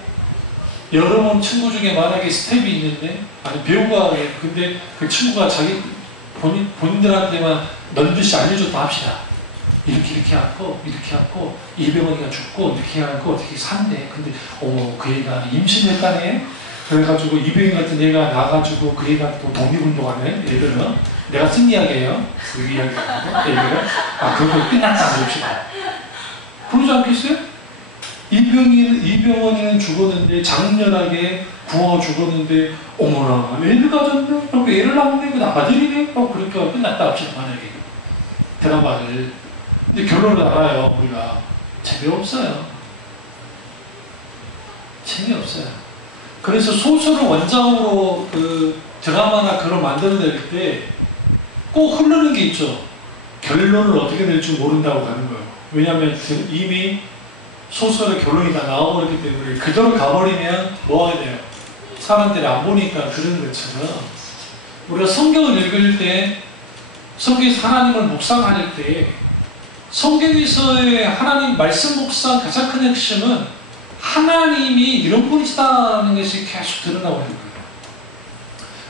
여러분 친구 중에 만약에 스텝이 있는데 아니 배우가 근데 그 친구가 자기 본인들한테만 넌듯이 알려줬다 합시다. 이렇게 하고 200원이가 죽고 이렇게 하고 어떻게 산대. 근데 어머 그 애가 임신했다네. 그래가지고 200원 같은 애가 나가지고 그 애가 또 독립운동하네. 얘들은 내가 쓴 이야기예요. 그 이야기를 그거 끝났다 그럽시다. 그러지 않겠어요? 이병헌이는 죽었는데 장렬하게 구하고 죽었는데 어머나 애를 가졌네? 그리고 애를 낳았네? 그 아들이네? 그러니까 끝났다 합시다. 만약에 드라마를. 근데 결론을 알아요. 우리가 재미없어요. 그래서 소설을 원작으로 그 드라마나 그걸 만들어낼 때 꼭 흐르는 게 있죠. 결론을 어떻게 낼지 모른다고 가는 거예요. 왜냐하면 이미 소설의 결론이 다 나와버렸기 때문에 그대로 가버리면 뭐 하게 돼요? 사람들이 안 보니까 그런 것처럼 우리가 성경을 읽을 때 성경에서 하나님을 묵상할 때 성경에서의 하나님 말씀 묵상 가장 큰 핵심은 하나님이 이런 분이시다는 것이 계속 드러나고 있는 거예요.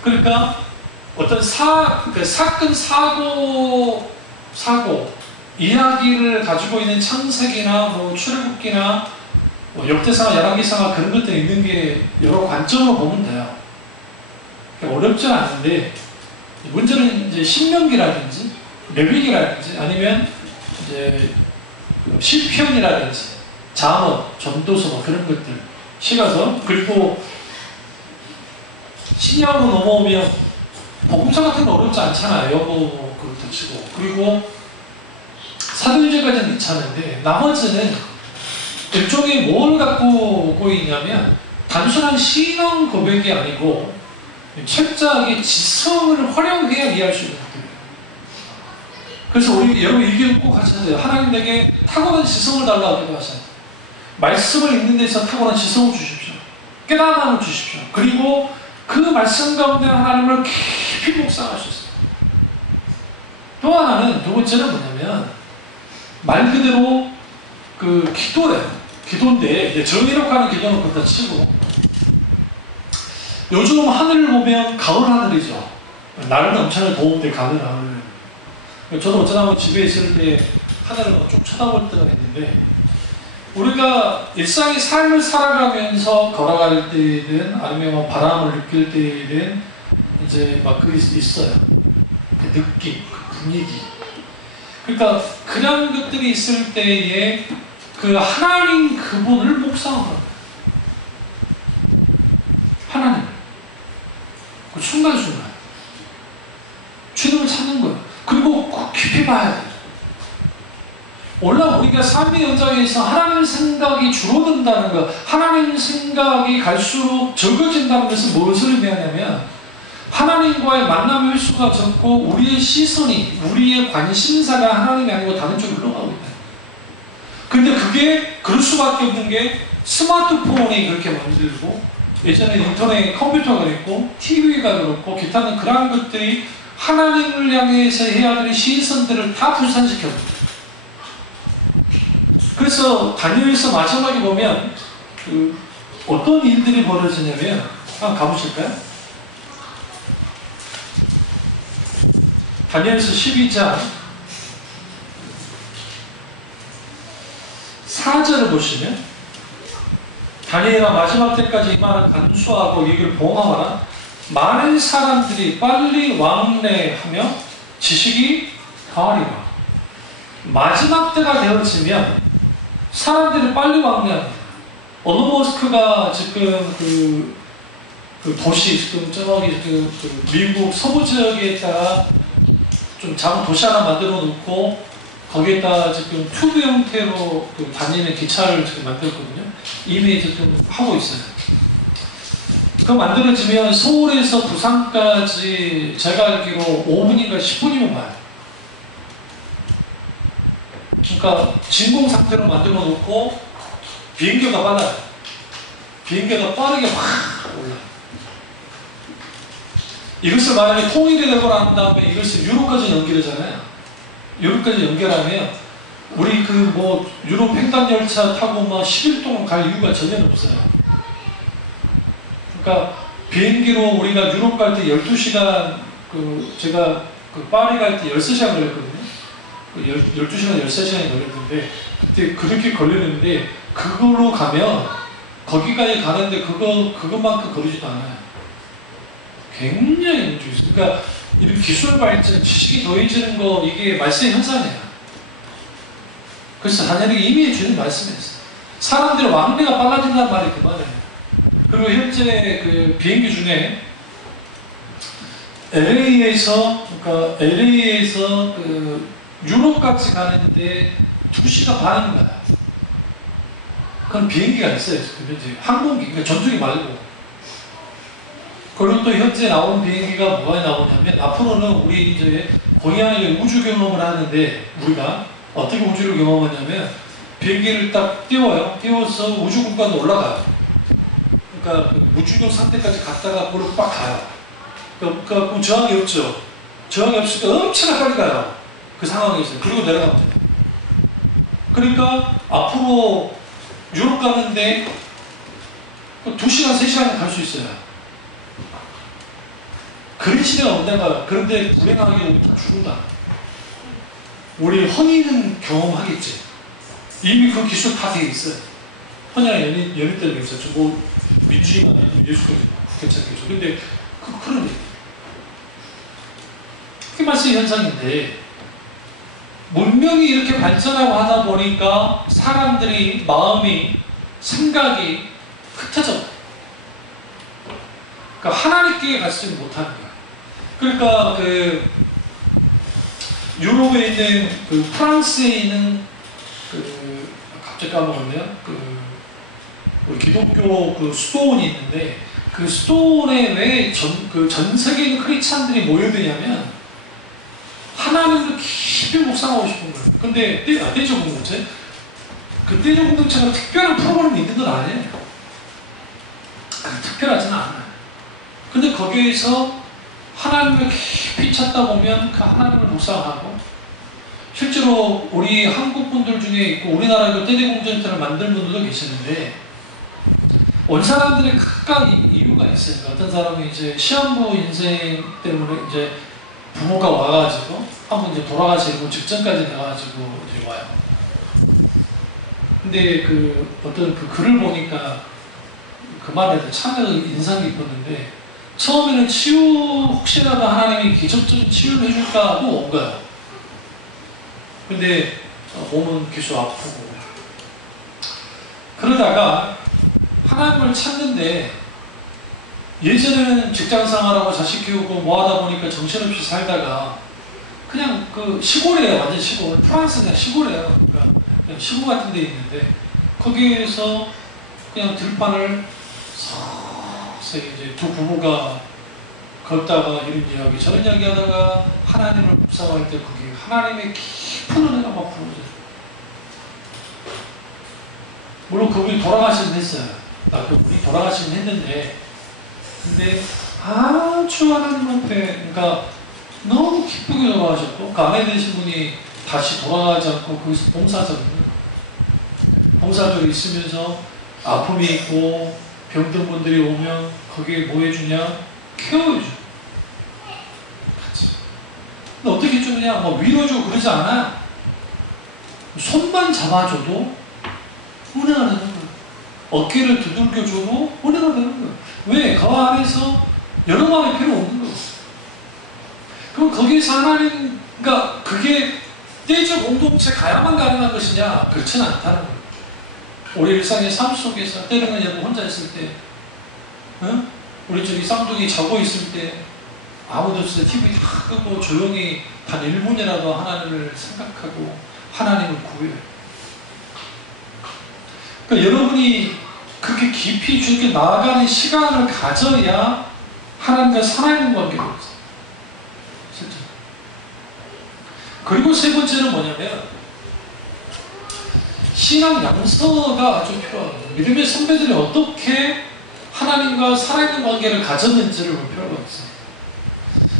그러니까 어떤 사건, 사고 이야기를 가지고 있는 창세기나 뭐 출애굽기나 뭐 역대사나 열왕기사나 그런 것들이 있는 게 여러 관점으로 보면 돼요. 어렵진 않은데 문제는 이제 신명기라든지 레위기라든지 아니면 이제 시편이라든지 잠언, 전도서 뭐 그런 것들 시가서 그리고 신약으로 넘어오면 복음서 같은 거 어렵지 않잖아요. 뭐 그것도 치고 그리고 사도행전까지는 괜찮은데 나머지는 일종의 뭘 갖고 오고 있냐면 단순한 신앙 고백이 아니고 철저하게 지성을 활용해야 이해할 수 있는 것들이에요. 그래서 우리 여러분 이 기도 꼭 하셔야 돼요. 하나님 내게 탁월한 지성을 달라고 기도하세요. 말씀을 읽는 데서 탁월한 지성을 주십시오. 깨달음을 주십시오. 그리고 그 말씀 가운데 하나님을 깊이 묵상할 수 있어요. 또 하나는 두 번째는 뭐냐면 말 그대로 그 기도예요. 기도인데 정의롭게 기도는 그렇다 치고 요즘 하늘을 보면 가을 하늘이죠. 날은 엄청나게 더운데 가을 하늘. 저도 어쩌다 집에 있을 때 하늘을 쭉 쳐다볼 때가 있는데 우리가 일상의 삶을 살아가면서 걸어갈 때든 아니면 뭐 바람을 느낄 때든 이제 막 그게 있어요. 그 느낌, 그 분위기. 그러니까 그런 것들이 있을 때에 그 하나님 그분을 묵상하는 거예요. 하나님. 그 순간순간. 주님을 찾는 거예요. 그리고 꼭 깊이 봐야 돼요. 원래 우리가 삶의 현장에서 하나님 생각이 줄어든다는 것, 하나님 생각이 갈수록 적어진다는 것은 무엇을 의미하냐면 하나님과의 만남 횟수가 적고 우리의 시선이, 우리의 관심사가 하나님이 아니고 다른 쪽으로 흘러가고 있다. 근데 그게 그럴 수밖에 없는 게 스마트폰이 그렇게 만들고 예전에 인터넷 컴퓨터가 그랬고 TV가 그렇고 기타는 그러한 것들이 하나님을 향해서 해야 되는 시선들을 다 분산시켰습니다. 그래서 다니엘서 마지막에 보면 어떤 일들이 벌어지냐면 한번 가보실까요? 다니엘서 12장 4절을 보시면 다니엘아 마지막 때까지 이 말을 간수하고 이걸 봉합하라. 많은 사람들이 빨리 왕래하며 지식이 더하리라. 마지막 때가 되어지면 사람들이 빨리 왕래합니다. 어느 모스크가 지금 그 도시 지금 저기 그 미국 서부 지역에다가 좀 작은 도시 하나 만들어 놓고 거기에다 지금 튜브 형태로 다니는 기차를 지금 만들었거든요. 이미 지금 하고 있어요. 그 만들어지면 서울에서 부산까지 제가 알기로 5분인가 10분이면 가요. 그러니까 진공 상태로 만들어 놓고 비행기가 빨라요. 비행기가 빠르게 확 올라요. 이것을 만약에 통일이 되고 난 다음에 이것을 유럽까지 연결하잖아요. 유럽까지 연결하면 우리 유럽 횡단 열차 타고 10일 동안 갈 이유가 전혀 없어요. 그러니까 비행기로 우리가 유럽 갈 때 12시간 제가 파리 갈 때 13시간 걸렸거든요. 12시간, 13시간이 걸렸는데 그때 그렇게 걸렸는데 그걸로 가면 거기까지 가는데 그것만큼 거리지도 않아요. 굉장히 문제 있어요. 그러니까 이런 기술 발전, 지식이 더해지는 거 이게 말씀의 현상이에요. 그래서 다니엘이 이미 주는 말씀이었어요. 사람들의 왕래가 빨라진다는 말이 그 말이에요. 그리고 현재 그 비행기 중에 LA에서 유럽까지 가는데 2시간 반인가요? 그건 비행기가 있어요. 현재 항공기, 그러니까 전투기 말고. 그리고 또 현재 나온 비행기가 뭐가 나오냐면 앞으로는 우리 이제 공양의 우주 경험을 하는데 우리가 어떻게 우주를 경험하냐면 비행기를 딱 띄워요. 띄워서 우주 공간에 올라가요. 그러니까 무중력 상태까지 갔다가 그걸로 빡 가요. 그러니까 저항이 없죠. 저항이 없으니까 엄청나게 빨리 가요. 그 상황이 있어요. 그리고 내려가면 돼요. 그러니까 앞으로 유럽 가는데 2시간, 3시간 갈 수 있어요. 그런 시대가 온다가 그런데 불행하게 우리 다 죽는다. 우리 허니는 경험하겠지. 이미 그 기술 다 돼 있어요. 허니랑 연인 때문에 있었죠. 민주주의만 아니면 예수까지 괜찮겠죠. 근데 그런 얘기. 그게 말씀의 현상인데 문명이 이렇게 발전하고 하다 보니까 사람들이 마음이 생각이 흩어져. 그러니까 하나님께 가지 못하는 거야. 그러니까 유럽에 있는 프랑스에 있는 갑자기 까먹었네요. 우리 기독교 수도원이 있는데 그 수도원에 왜 전 세계 있는 크리스찬들이 모여드냐면 하나님을 깊이 묵상하고 싶은 거예요. 근데 떼저 공동체? 그 떼저 공동체가 특별한 프로그램이 있는 건 아니에요. 특별하지는 않아요. 근데 거기에서 하나님을 깊이 찾다 보면 그 하나님을 묵상하고 실제로 우리 한국 분들 중에 있고 우리나라에도 떼대공전터를 만든 분들도 계시는데 온 사람들이 각각 이유가 있어요. 어떤 사람은 이제 시한부 인생 때문에 이제 부모가 와가지고 한번 이제 돌아가시고 직전까지 가가지고 이제 와요. 근데 어떤 글을 보니까 그 말에 참 인상 깊었는데 처음에는 혹시라도 하나님이 기적적인 치유를 해줄까 하고 온 거예요. 근데 몸은 계속 아프고 그러다가 하나님을 찾는데 예전에는 직장생활하고 자식 키우고 뭐하다 보니까 정신없이 살다가 그냥 시골이에요. 완전 시골. 프랑스 그냥 시골이에요. 그러니까 그냥 시골 같은 데 있는데 거기에서 그냥 들판을 이제 두 부부가 걷다가 이런 이야기 저런 이야기 하다가 하나님을 묵상할 때 그게 하나님의 깊은 은혜가 막 부어져요. 물론 그분이 돌아가시긴 했어요. 그분이 돌아가시긴 했는데, 근데 아주 하나님 앞에, 그러니까 너무 기쁘게 돌아가셨고, 그 아내 되신 분이 다시 돌아가지 않고 거기서 봉사들이 있으면서 아픔이 있고 병든 분들이 오면 거기에 뭐 해주냐? 케어해줘. 같이. 근데 어떻게 해주느냐? 뭐 위로해주고 그러지 않아. 손만 잡아줘도 은혜가 되는 거야. 어깨를 두들겨줘도 은혜가 되는 거야. 왜? 그 안에서 여러 마음이 필요 없는 거야. 그럼 거기서 하나님, 그러니까 그게 떼적 공동체 가야만 가능한 것이냐? 그렇지는 않다는 거예요. 우리 일상의 삶 속에서 때로는 여러분 혼자 있을 때, 응? 우리 저기 쌍둥이 자고 있을 때 아무도 없을 때 TV 다 끄고 조용히 단 1분이라도 하나님을 생각하고 하나님을 구해요. 그러니까 여러분이 그렇게 깊이 주께 나아가는 시간을 가져야 하나님과 살아있는 관계가 있어요. 실제. 그리고 세 번째는 뭐냐면 신앙 양서가 아주 필요합니다. 믿음의 선배들이 어떻게 하나님과 살아있는 관계를 가졌는지를 볼 필요가 있어요.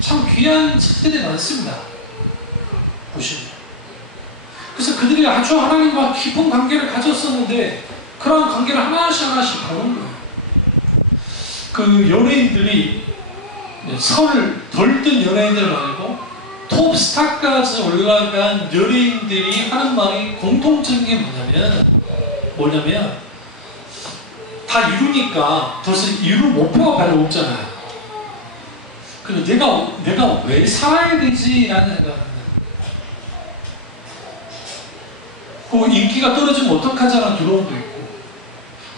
참 귀한 책들이 많습니다. 보시면. 그래서 그들이 아주 하나님과 깊은 관계를 가졌었는데 그런 관계를 하나씩 보는 거예요. 그 연예인들이 선을 덜 뜬 연예인들 말고 톱스타까지 올라간 연예인들이 하는 말이 공통적인 게 뭐냐면 다 이루니까 더 이상 이룰 목표가 별로 없잖아요. 그래서 내가 왜 살아야 되지라는 생각을 합니다. 그 인기가 떨어지면 어떡하자는 두려움도 있고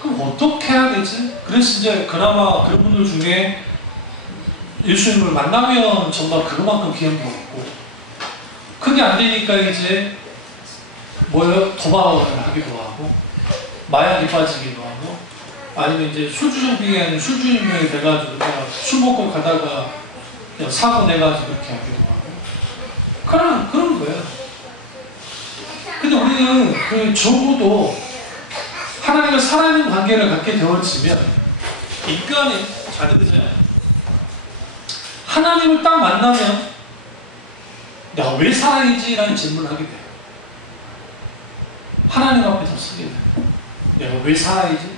그럼 어떻게 해야 되지? 그래서 이제 그나마 그런 분들 중에 예수님을 만나면 정말 그만큼 귀한 게 없고 그게 안 되니까 이제 도박을 하기도 하고 마약에 빠지기도 하고 아니면 이제 술주정뱅이 아닌 술주정뱅이 돼가지고 술 먹고 가다가 그냥 사고 내가지고 그렇게 하기도 하고 그런 거예요. 근데 우리는 적어도 하나님과 살아있는 관계를 갖게 되어지면 인간이 잘 들으세요. 하나님을 딱 만나면 내가 왜 살아야지? 라는 질문을 하게 돼요. 하나님 앞에서 쓰게 돼요. 내가 왜 살아야지?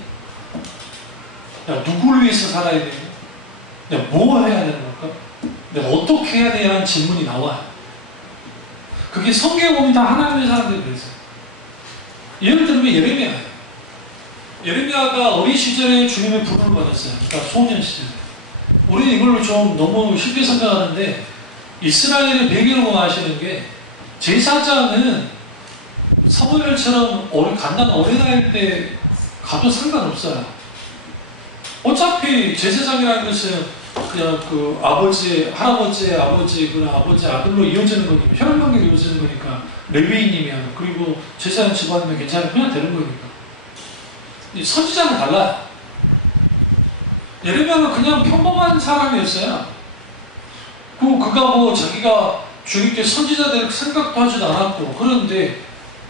내가 누구를 위해서 살아야 되냐? 내가 뭐 해야 되는 걸까? 내가 어떻게 해야 되냐? 하는 질문이 나와요. 그게 성경에 보면 다 하나님의 사람들이 그랬어요. 예를 들면 예레미야예요. 예레미야가 어린 시절에 주님의 부름을 받았어요. 그러니까 소년 시절에. 우리는 이걸로 좀 너무 쉽게 생각하는데 이스라엘의 배경을 아시는 게 제사장은 사무엘처럼 갓난 어린아이일 때 가도 상관없어요. 어차피 제사장이라는 것은 그냥 그 할아버지의 아들로 이어지는 거니까 혈연관계로 이어지는 거니까 레위인이면 그리고 제사장 집안이면 괜찮으면 그냥 되는 거니까. 선지자는 달라요. 예레미야는 그냥 평범한 사람이었어요. 그가 자기가 주님께 선지자 될 생각도 하지도 않았고 그런데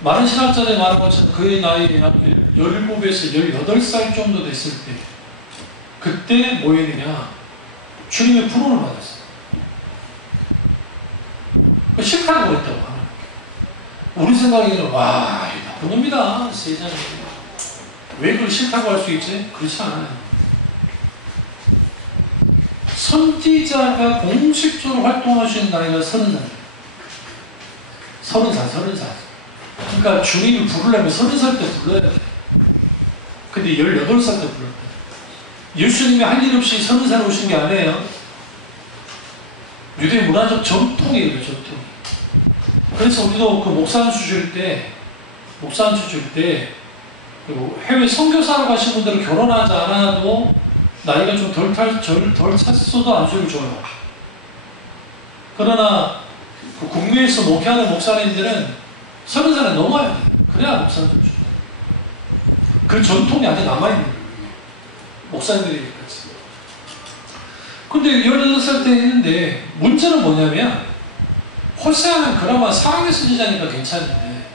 많은 신학자들이 말한 것처럼 그의 나이 약 17에서 18살 정도 됐을 때 그때 뭐 했느냐 주님의 부름을 받았어요. 싫다고 그랬다고 하는 거예요. 우리 생각에는 와 나쁜 놈이다 세상에 왜 그걸 싫다고 할 수 있지? 그렇지 않아요. 선지자가 공식적으로 활동할 수 있는 나이가 30살. 30살. 그러니까 주님을 부르려면 30살 때 불러야 돼. 근데 18살 때 불렀대. 예수님이 할 일 없이 30살에 오신 게 아니에요. 유대 문화적 전통이에요, 전통. 그래서 우리도 그 목사 안수 줄 때, 해외 선교사로 가신 분들은 결혼하지 않아도 나이가 좀 덜 찼어도 안수를 줘요. 그러나 그 국내에서 목회하는 목사님들은 30살에 넘어야 돼. 그래야 목사님들 줘요. 그 전통이 아직 남아있는 거예요. 목사님들이 같이. 근데 18살 때 했는데 문제는 뭐냐면 호세아는 그나마 사랑의 선지자니까 괜찮은데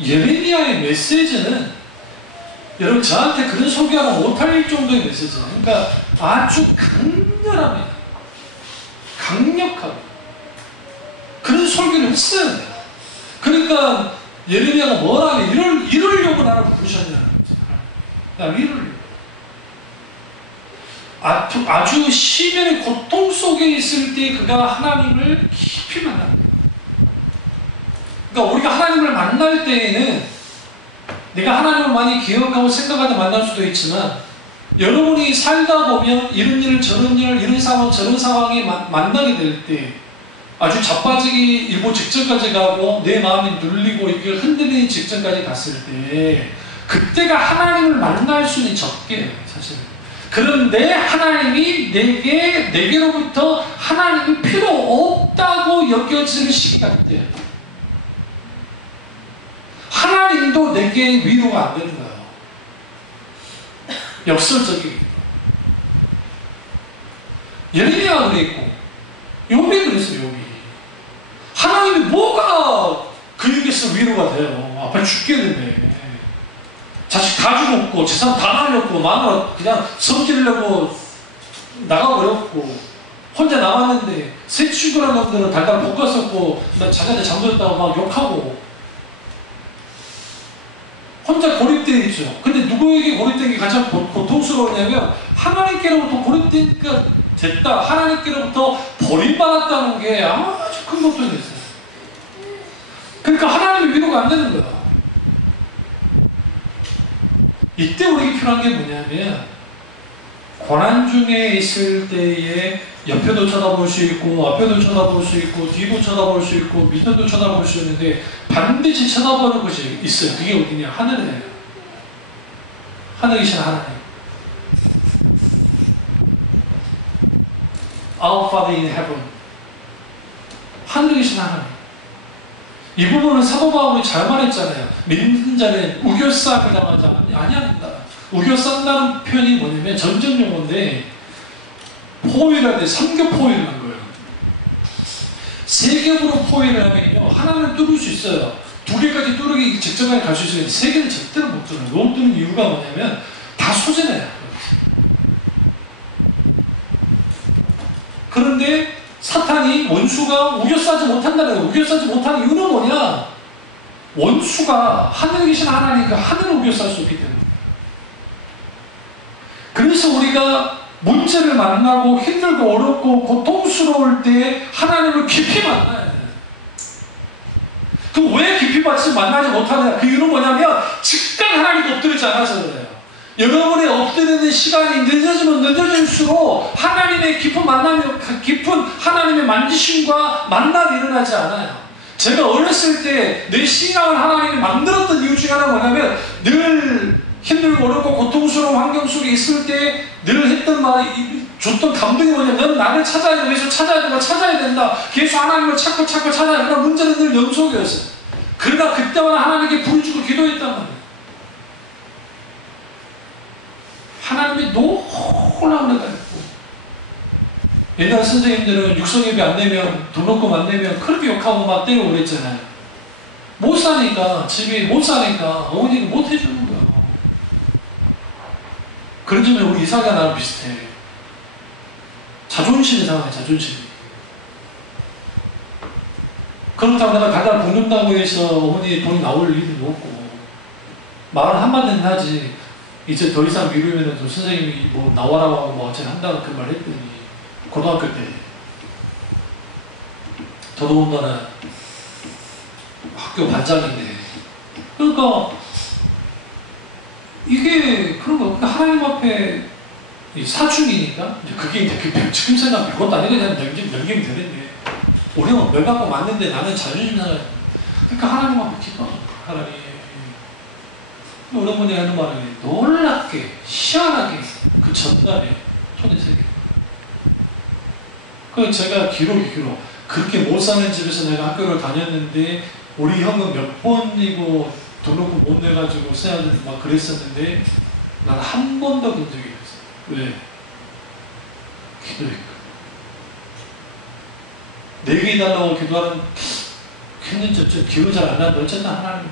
예레미야의 메시지는 여러분 저한테 그런 소개하면 못할 정도의 메시지예요. 그러니까 아주 강렬합니다. 강력하고 그런 설교를 했어야 돼요. 그러니까 예레미야가 뭐라면 이러려고 나를 부르셨냐는 거지. 나를 이러려고. 아주 심연의 고통 속에 있을 때 그가 하나님을 깊이 만납니다. 그러니까 우리가 하나님을 만날 때에는 내가 하나님을 많이 기억하고 생각하다 만날 수도 있지만 여러분이 살다 보면 이런 일 저런 일 이런 상황 저런 상황에 만나게 될 때 아주 자빠지기 일보 직전까지 가고 내 마음이 눌리고 이게 흔들리는 직전까지 갔을 때 그때가 하나님을 만날 수는 적게요 사실은. 그런데 하나님이 내게로부터 하나님이 필요 없다고 여겨지는 시기가 있대요. 하나님도 내게 위로가 안 되는 거예요. 역설적이게. 예레미야가 그랬고 욥이 그랬어요. 욥이. 하나님이 뭐가 그에게서 위로가 돼요. 아빠 죽겠는데. 자식 다 죽었고 재산 다 날렸고 마누라 그냥 성질내고 나가버렸고 혼자 남았는데 새 친구란 놈들은 달달 볶았었고 나 자기한테 잠들었다고 막 욕하고 혼자 고립되어 있죠. 근데 누구에게 고립된 게 가장 고통스러우냐면 하나님께로부터 고립되니까 됐다. 하나님께로부터 버림받았다는 게 아주 큰 고통이었어요. 그러니까 하나님의 위로가 안 되는 거야. 이때 우리에게 필요한 게 뭐냐면 고난 중에 있을 때에 옆에도 쳐다볼 수 있고 앞에도 쳐다볼 수 있고 뒤도 쳐다볼 수 있고 밑에도 쳐다볼 수 있는데 반드시 쳐다보는 것이 있어요. 그게 어디냐? 하늘이에요. 하늘에 계신 하나님. Our Father in Heaven. 하늘에 계신 하나님. 이 부분은 사도 바울이 잘 말했잖아요. 믿는 자는 우겨싸움을 당하지 아니한다. 우겨싼다는 표현이 뭐냐면 전전 용어인데 포위를 때 3겹 포위를 한 거예요. 3겹으로 포위를 하면요 하나는 뚫을 수 있어요. 2개까지 뚫기 직전까지 갈 수 있어요. 3개는 절대로 못 뚫어요. 못 뚫는 이유가 뭐냐면 다 소진해요. 그런데 사탄이 원수가 우겨싸지 못한다는 거예요. 우겨싸지 못하는 이유는 뭐냐? 원수가 하늘에 계신 하나님과 하늘을 우겨쌀 수 없기 때문에. 그래서 우리가 문제를 만나고 힘들고 어렵고 고통스러울 때 하나님을 깊이 만나야 돼요. 그 왜 깊이 만나지 못하느냐? 그 이유는 뭐냐면 즉각 하나님께 엎드리지 않아서 그래요. 여러분의 엎드리는 시간이 늦어지면 늦어질수록 하나님의 깊은 만남이, 깊은 하나님의 만지심과 만남이 일어나지 않아요. 제가 어렸을 때 내 신앙을 하나님이 만들었던 이유 중에 하나가 뭐냐면 늘 힘들고 어렵고 고통스러운 환경 속에 있을 때 늘 했던 말이 줬던 감동이 뭐냐면 넌 나를 찾아야 돼. 계속 찾아야 된다. 찾아야 된다. 계속 하나님을 찾고 찾아야 된다. 문제는 늘 연속이었어요. 그러다 그때마다 하나님께 부르짖고 기도했단 말이에요. 하나님이 너무나 은혜가있고 옛날 선생님들은 육성예배 안 내면 등록금 안 내면 그렇게 욕하고 막 때리고 그랬잖아요. 못 사니까 집이 못 사니까 어머니가 못 해주는 거예요. 그런 점에 우리 이삭이가 나랑 비슷해. 자존심이 상해. 자존심이. 그렇다고 내가 달달 볶는다고 해서 어머니 돈이 나올 일은 없고 말을 한마디는 하지 이제 더 이상 미루면 선생님이 뭐 나와라고 하고 뭐 어째 한다고 그 말 했더니 고등학교 때 더더군다나 학교 반장인데 그러니까 이게 그런 거 그러니까 하나님 앞에 사춘기니까 그게 이제 지금 생각하면 그것도 아니고 그냥 넘기면 되는데 우리는 멸망과 맞는데 나는 자존심 상해. 그러니까 하나님 앞에 기도하는 거야. 하나님 우리 어머니가 하는 말은 놀랍게 희한하게 그 전날에 손에 새겨. 그 제가 기록 그렇게 못 사는 집에서 내가 학교를 다녔는데 우리 형은 몇 번이고 등록금 못 내가지고 세야는 막 그랬었는데 난 한 번도 본 적이 없어요. 왜? 기도했고 4개 해달라고 기도하는 했는지 좀 기억이 잘 안 나는데 어쨌든 하나님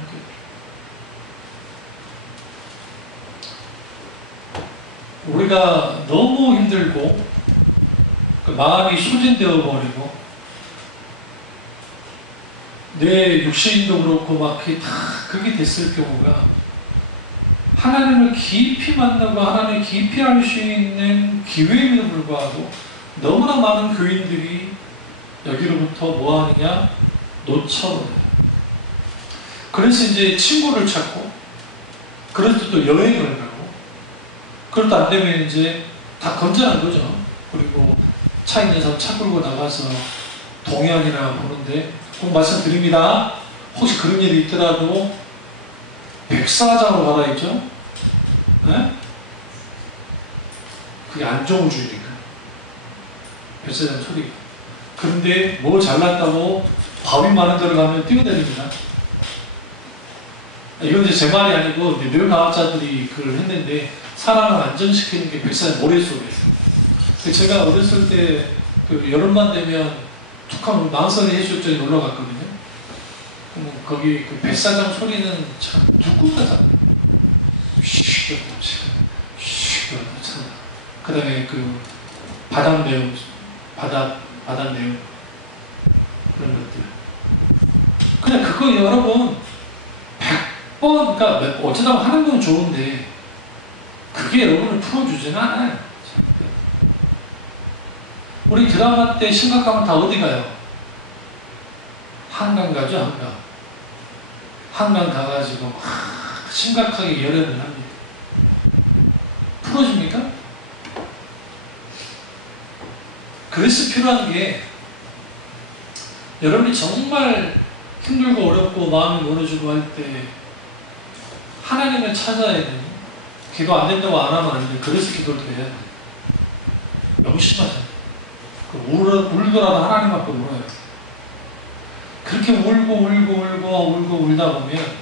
우리가 너무 힘들고 그 마음이 소진되어 버리고 내 육신도 그렇고 막 그게 됐을 경우가 하나님을 깊이 만나고 하나님을 깊이 알 수 있는 기회임에도 불구하고 너무나 많은 교인들이 여기로부터 뭐 하느냐? 놓쳐버려요. 그래서 이제 친구를 찾고 그래서 또 여행을 가고 그것도 안 되면 이제 다 건전한 거죠. 그리고 차 있는 사람 차 끌고 나가서 동해안이나 보는데 꼭 말씀드립니다. 혹시 그런 일이 있더라도 백사장으로 가라 했죠? 네? 그게 안 좋은 주의니까. 백사장 소리가. 그런데 뭐 잘났다고 밥이 많은 데로 가면 뛰어다닙니다. 이건 이제 제 말이 아니고 뇌과학자들이 그걸 했는데 사람을 안전시키는 게 백사장 모래속이에요. 제가 어렸을 때 그 여름만 되면 툭하면 망설이 해수욕장에 놀러 갔거든요. 거기 그 뱃사장 소리는 참 누구나 쉬 참. 그 다음에 그 바닷 내용 그런 것들. 그냥 그거 여러분 100번 그러니까 어쩌다 하는 건 좋은데 그게 여러분을 풀어주지는 않아요. 우리 드라마 때 심각하면 다 어디 가요? 한강 가죠, 한강. 한강 가가지고 심각하게 열애를 합니다. 풀어줍니까? 그래서 필요한 게 여러분이 정말 힘들고 어렵고 마음이 멀어지고 할 때 하나님을 찾아야 돼요. 기도 안 된다고 안 하면 안 돼. 그래서 기도를 해야 돼. 명심하잖아요. 울더라도 하나님 앞에 울어요. 그렇게 울고 울다 보면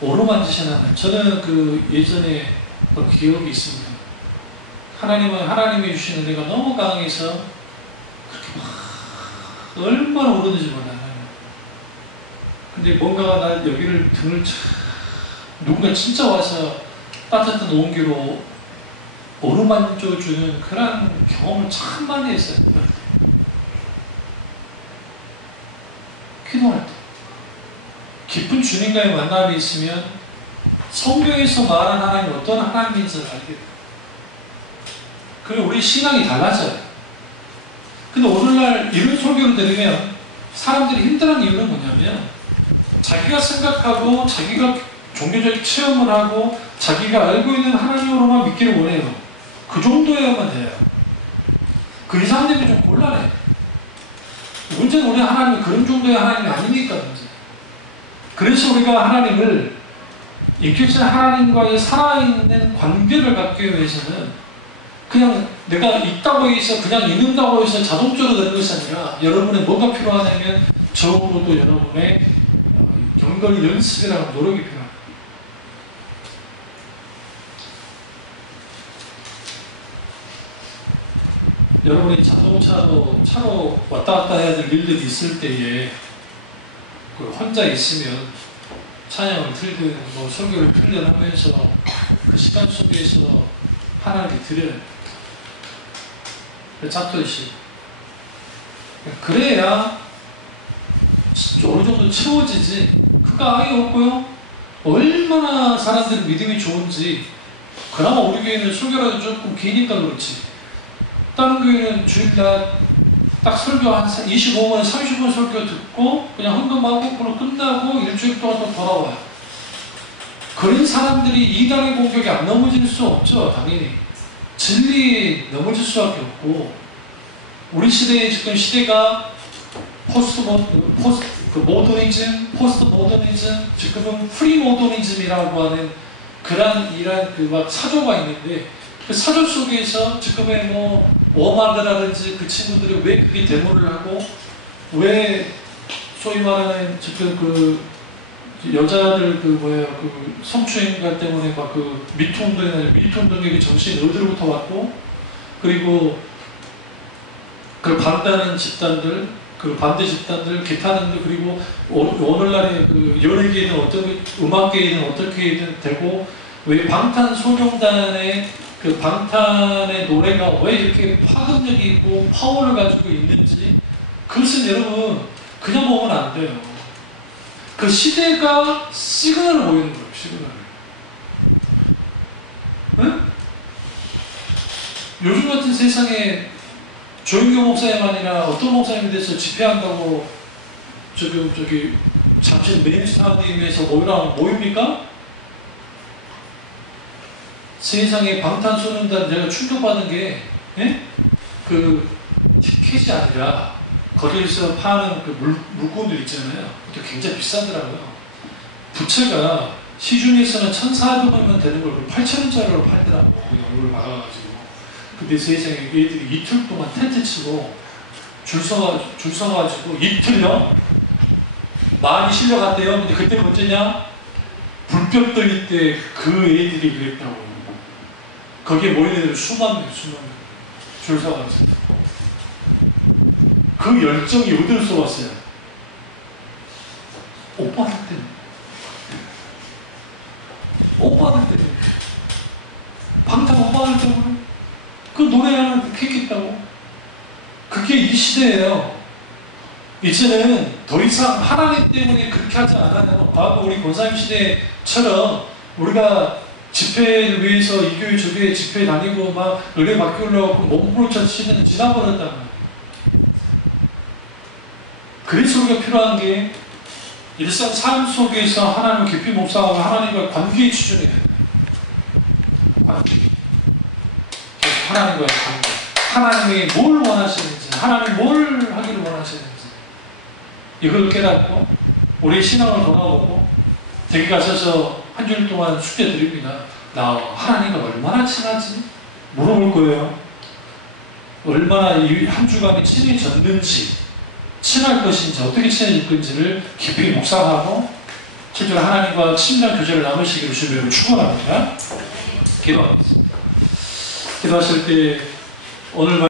오르만지신 하나님. 저는 그 예전에 그 기억이 있습니다. 하나님이 주신 은혜가 너무 강해서 그렇게 막 얼마나 오르는지 몰라요. 근데 뭔가가 나 여기를 등을 누군가 진짜 와서 따뜻한 온기로 오르만져주는 그런 경험을 참 많이 했어요. 기도할 때 깊은 주님과의 만남이 있으면 성경에서 말한 하나님이 어떤 하나님인지를 알게 돼요. 그리고 우리 신앙이 달라져요. 근데 오늘날 이런 설교를 들으면 사람들이 힘들어하는 이유는 뭐냐면 자기가 생각하고 자기가 종교적 체험을 하고 자기가 알고 있는 하나님으로만 믿기를 원해요. 그 정도여야만 돼요. 그 이상 되면 좀 곤란해. 문제는 우리 하나님이 그런 정도의 하나님이 아니니까 문제. 그래서 우리가 하나님을 인격적인 하나님과의 살아있는 관계를 갖기 위해서는 그냥 내가 있다고 해서 그냥 있는다고 해서 자동적으로 되는 것이 아니라 여러분의 뭐가 필요하냐면 적어도 여러분의 경건의 연습이라는 노력이 필요합니다. 여러분이 차로 왔다 갔다 해야 될 일들이 있을 때에 그 혼자 있으면 찬양을 틀든 뭐 설교를 틀든 하면서 그 시간 속에서 하나님께 드려요. 잡듯이. 그래야 어느 정도 채워지지. 그가 아예 없고요. 얼마나 사람들이 믿음이 좋은지. 그나마 우리 교회는 설교라도 조금 기니까 그렇지. 다른 교회는 주일날 딱 설교 한 25분, 30분 설교 듣고 그냥 헌금하고 그걸로 끝나고 일주일 동안 또 돌아와요. 그런 사람들이 이단의 공격에 안 넘어질 수 없죠. 당연히. 진리에 넘어질 수밖에 없고 우리 시대의 지금 시대가 모더니즘, 포스트 모더니즘, 지금은 프리 모더니즘이라고 하는 이런 그 막 사조가 있는데 그 사조 속에서 지금의 뭐 워마드라든지 그 친구들이 왜 그게 데모를 하고 왜 소위 말하는 지금 그 여자들 그 성추행가 때문에 막 그 미투 운동의 정신이 어디로부터 왔고 그리고 그 반대하는 집단들, 그 반대 집단들, 기타는들, 그리고 오늘날의 그 연예계는 어떻게, 음악계는 어떻게 되고, 왜 방탄소년단의 그 방탄의 노래가 왜 이렇게 파급력이 있고 파워를 가지고 있는지, 그것은 여러분 그냥 보면 안 돼요. 그 시대가 시그널을 보이는 거예요. 시그널. 응? 요즘 같은 세상에 조영교 목사님 아니라 어떤 목사님에 대해서 집회한다고 저기 잠실 메인스타디움에서 모입니까? 세상에 방탄소년단 내가 충격받은 게, 예? 그 티켓이 아니라 거기에서 파는 그 물건들 있잖아요. 그것도 굉장히 비싸더라고요. 부채가 시중에서는 1,400원이면 되는 걸 8,000원짜리로 팔더라고. 얼굴 막아가지고. 근데 세상에 얘들이 이틀 동안 텐트 치고 줄 서가지고 이틀요? 많이 실려갔대요. 근데 그때 언제냐? 불볕 떨릴 때 그 애들이 그랬다고. 거기에 모인 애들 수만 명. 줄 서가지고. 그 열정이 어디로 쏘았어요? 오빠들 때문에. 오빠들 때문에. 방탄 오빠들 때문에. 그 노래 하나 그렇게 했겠다고. 그게 이 시대예요. 이제는 더 이상 하나님 때문에 그렇게 하지 않아요. 과거 우리 권사님 시대처럼 우리가 집회를 위해서 이 교회 저 교회 집회 다니고 막 은혜 받기 올라가고 몸부림쳐 시대는 지나버렸단 말이에요. 그래서 우리가 필요한 게 일상 삶 속에서 하나님을 깊이 묵상하고 하나님과 관계에 치중해야 돼요. 관계. 하나님과의 관계. 하나님이 뭘 원하시는지, 하나님이 뭘 하기를 원하시는지 이걸 깨닫고 우리의 신앙을 돌아보고 댁에 가셔서 한 주일 동안 숙제 드립니다. 나 하나님과 얼마나 친하지? 물어볼 거예요. 얼마나 이 한 주간이 친해졌는지, 친할 것인지, 어떻게 친해질 건지를 깊이 묵상하고 실제로 하나님과 친밀한 교제를 나누시기를 주님으로 축원합니다. 기도하겠습니다. 기도하실 때 오늘